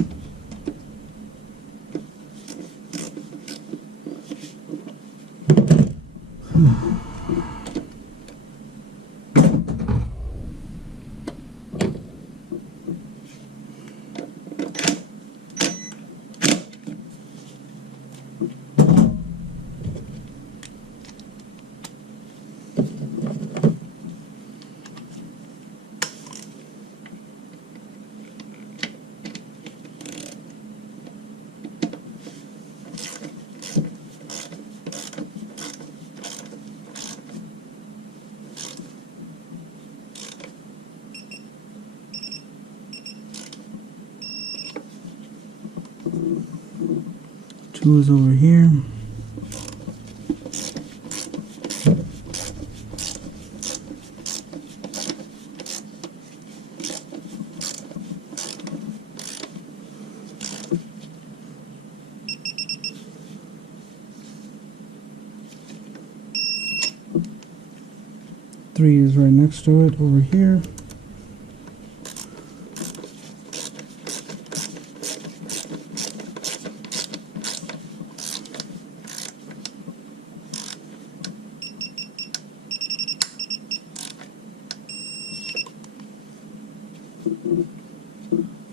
Two is over here. Three is right next to it over here.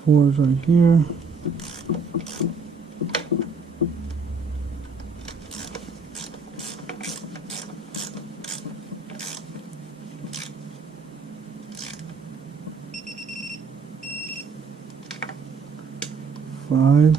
Four is right here. Five.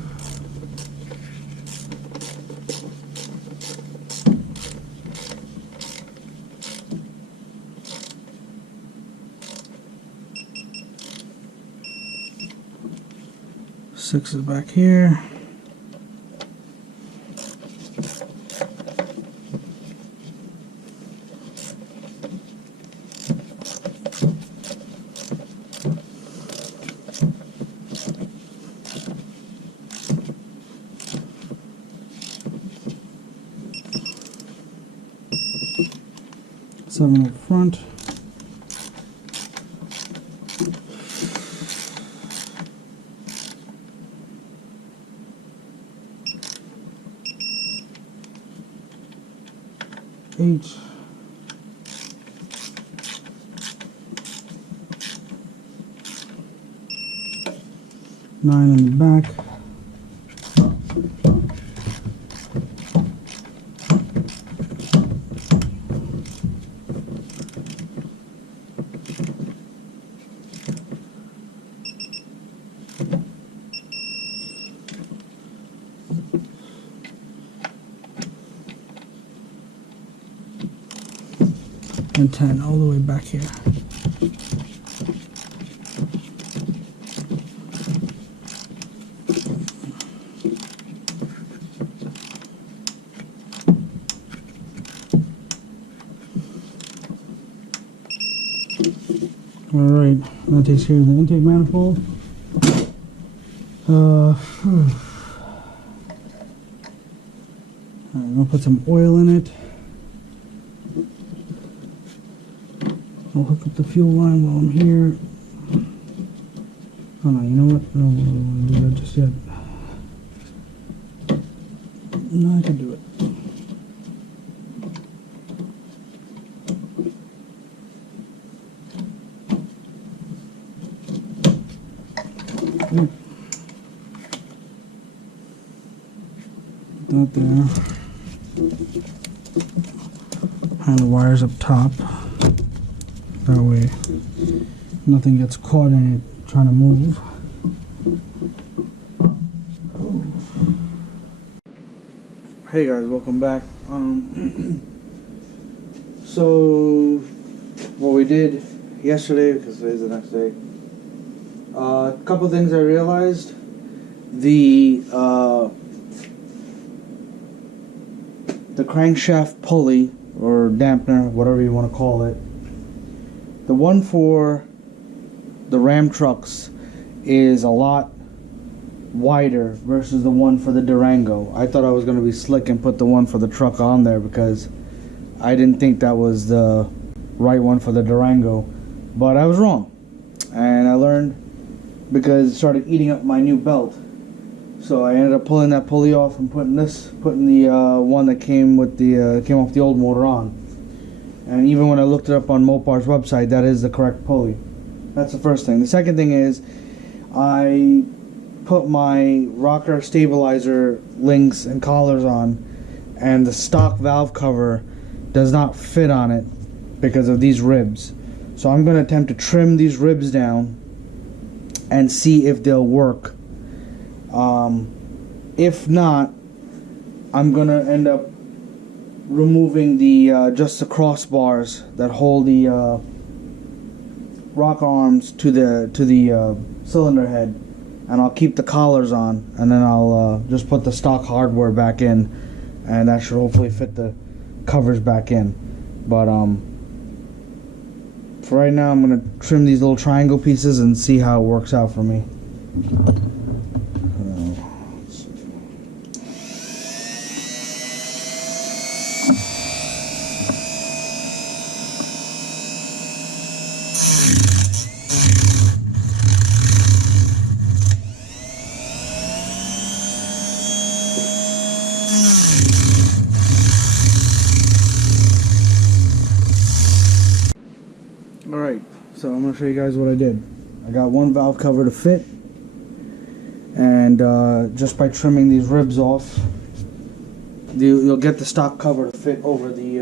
Six is back here. Seven up front. Eight. Nine in the back. And 10 all the way back here. Alright, that takes care of the intake manifold. I'm gonna put some oil in it. I'll hook up the fuel line while I'm here. Oh no, you know what? No, I don't want to do that just yet. No, I can do it. That there. And the wires up top. That way nothing gets caught in it trying to move. Hey guys, welcome back. So what we did yesterday, because today's the next day, a couple things I realized. The crankshaft pulley or dampener, whatever you want to call it, the one for the Ram trucks is a lot wider versus the one for the Durango. I thought I was going to be slick and put the one for the truck on there because I didn't think that was the right one for the Durango, but I was wrong, and I learned because it started eating up my new belt. So I ended up pulling that pulley off and putting the one that came with the came off the old motor on. And even when I looked it up on Mopar's website, that is the correct pulley. That's the first thing. The second thing is, I put my rocker stabilizer links and collars on, and the stock valve cover does not fit on it because of these ribs. So I'm going to attempt to trim these ribs down and see if they'll work. If not, I'm going to end up removing the just the crossbars that hold the rocker arms to the cylinder head, and I'll keep the collars on, and then I'll just put the stock hardware back in, and that should hopefully fit the covers back in. But for right now, I'm gonna trim these little triangle pieces and see how it works out for me. Alright, so I'm going to show you guys what I did. I got one valve cover to fit, and just by trimming these ribs off, you'll get the stock cover to fit over the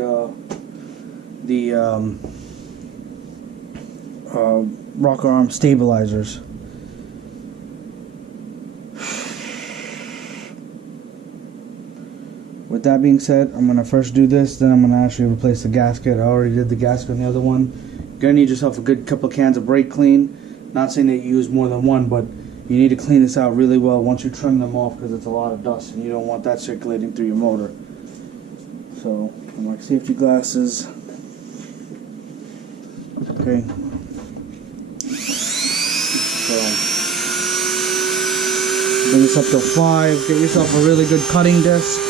rocker arm stabilizers. With that being said, I'm going to first do this, then I'm going to actually replace the gasket. I already did the gasket on the other one. You're going to need yourself a good couple of cans of brake clean. Not saying that you use more than one, but you need to clean this out really well once you trim them off, because it's a lot of dust and you don't want that circulating through your motor. So, I'm like safety glasses. Okay. So, bring this up to 5. Get yourself a really good cutting disc.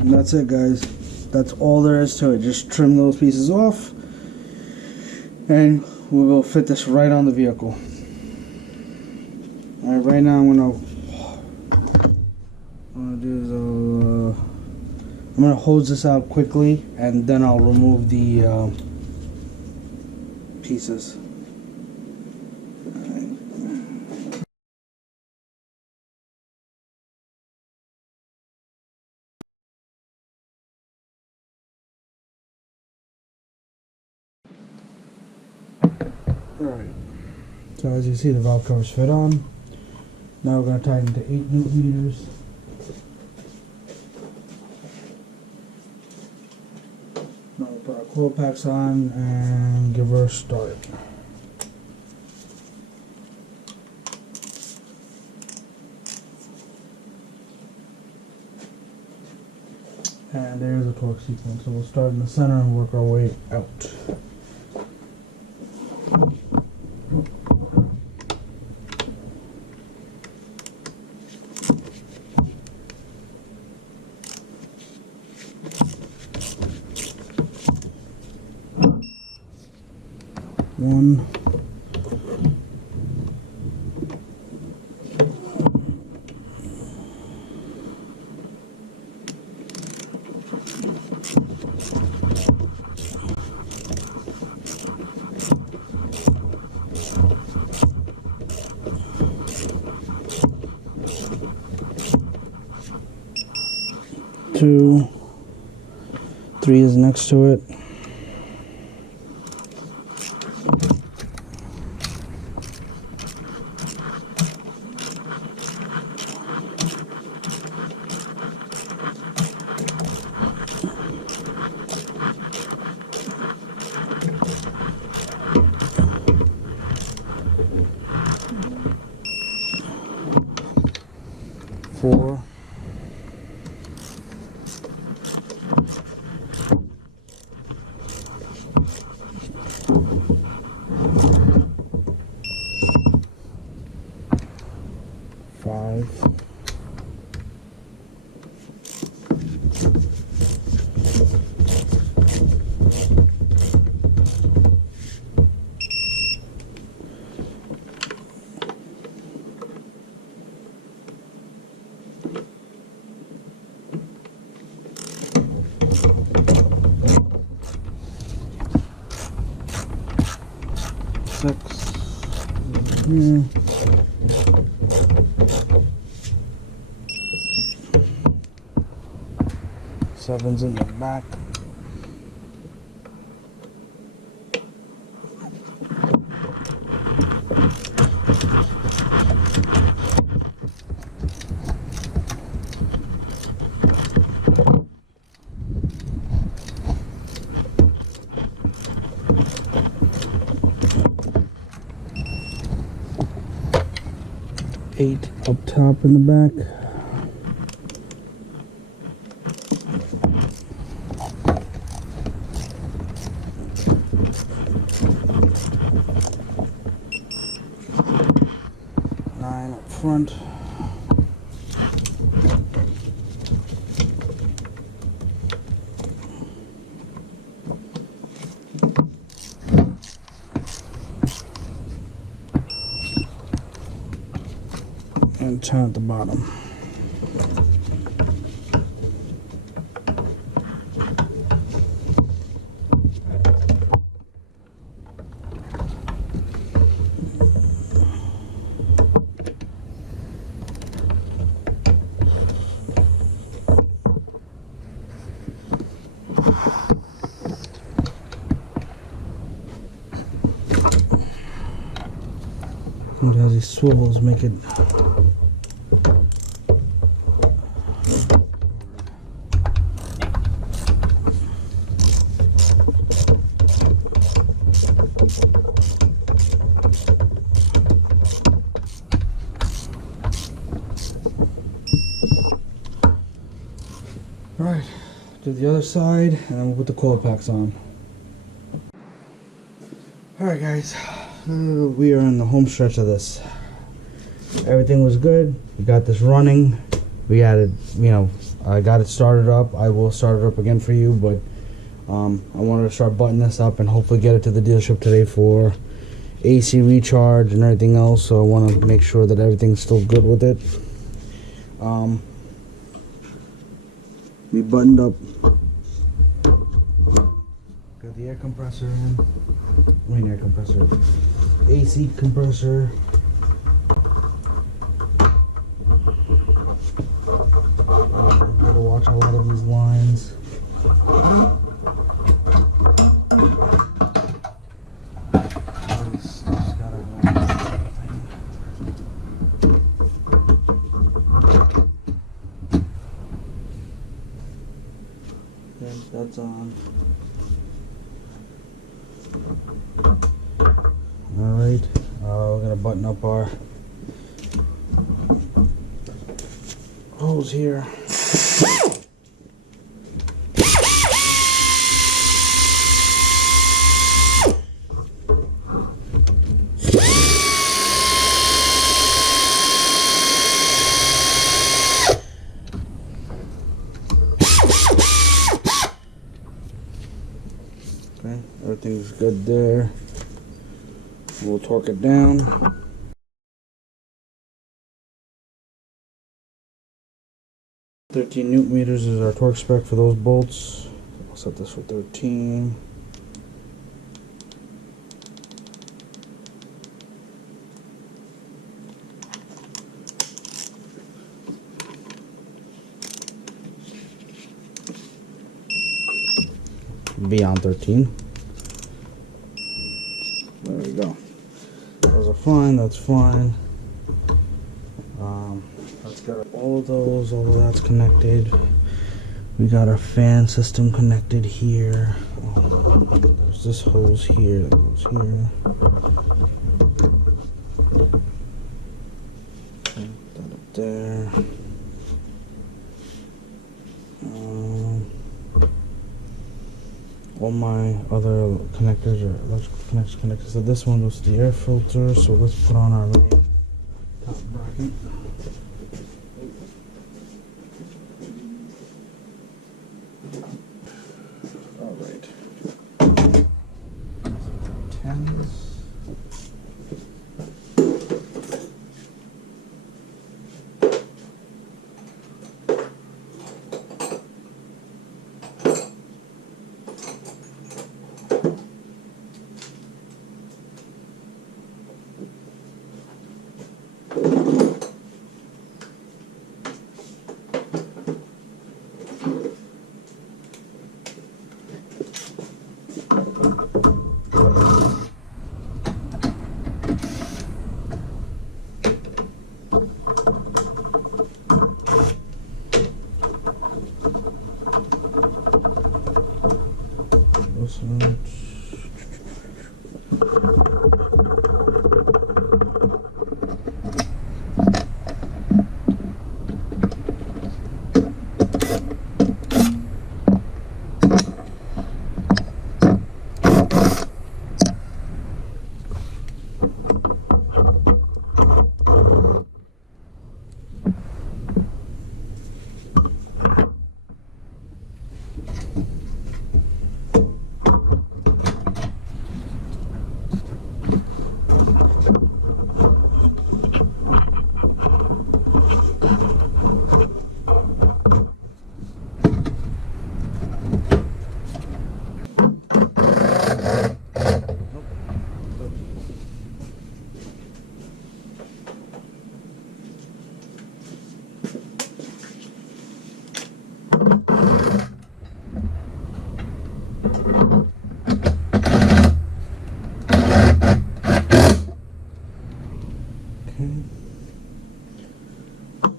And that's it, guys. That's all there is to it. Just trim those pieces off, and we will fit this right on the vehicle. Alright, right now I'm going to I'm gonna hose this out quickly, and then I'll remove the pieces. Alright, so as you see, the valve covers fit on. Now we're going to tighten to 8 Newton meters. Now we'll put our coil packs on and give her a start. And there's the torque sequence. So we'll start in the center and work our way out. One, two, three is next to it. 4, 5, 6, here. 7's in the back. Eight up top in the back. Nine up front. And 10 at the bottom. Sometimes these swivels make it Alright, do the other side and then we'll put the coil packs on. Alright guys, we are in the home stretch of this. Everything was good. We got this running. We added, I got it started up. I will start it up again for you, but I wanted to start buttoning this up and hopefully get it to the dealership today for AC recharge and everything else. So I want to make sure that everything's still good with it. be buttoned up. Got the air compressor in. I mean air compressor. AC compressor. Gotta watch a lot of these lines. That's on. Alright, we're gonna button up our hose here. Okay, everything's good there. We'll torque it down. 13 newton meters is our torque spec for those bolts. I'll set this for 13. Beyond 13. There we go. Those are fine, that's fine. Let's get all of those, all of that's connected. We got our fan system connected here. There's this hose here that goes here. Okay, that up there. All my other connectors are electrical connection connectors. So this one goes to the air filter. So let's put on our main top bracket. All right. 10s.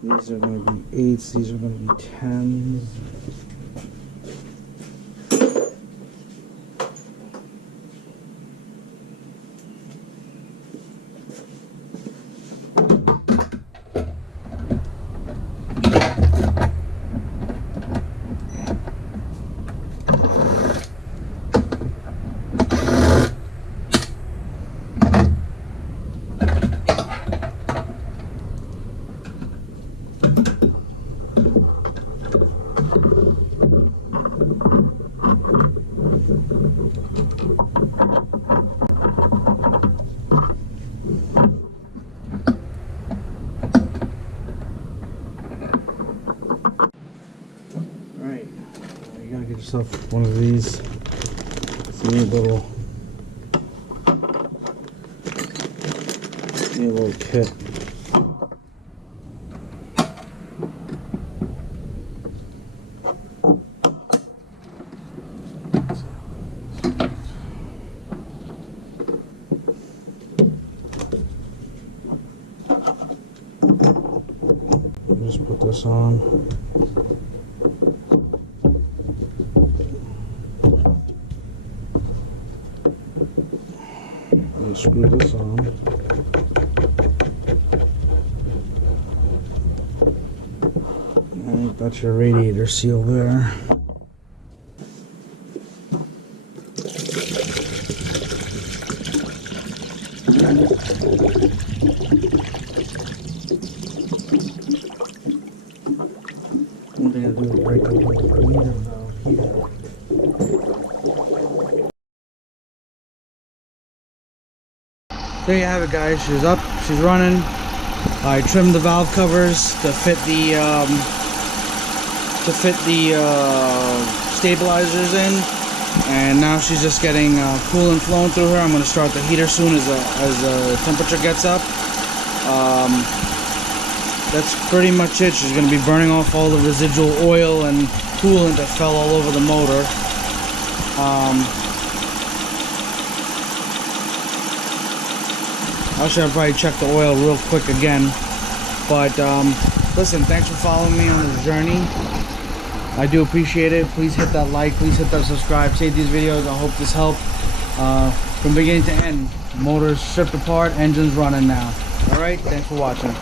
These are going to be 8s, these are going to be 10s. yourself one of these. It's a neat little kit. Just put this on. And screw this on. And that's your radiator seal there. One thing I do is break open the meter valve here. There you have it, guys. She's up, she's running. I trimmed the valve covers to fit the stabilizers in, and now she's just getting coolant flowing through her. I'm going to start the heater soon as the temperature gets up. That's pretty much it. She's going to be burning off all the residual oil and coolant that fell all over the motor. I should probably check the oil real quick again. But listen, thanks for following me on this journey. I do appreciate it. Please hit that like, please hit that subscribe, save these videos. I hope this helped. From beginning to end, motors stripped apart, engines running now. Alright, thanks for watching.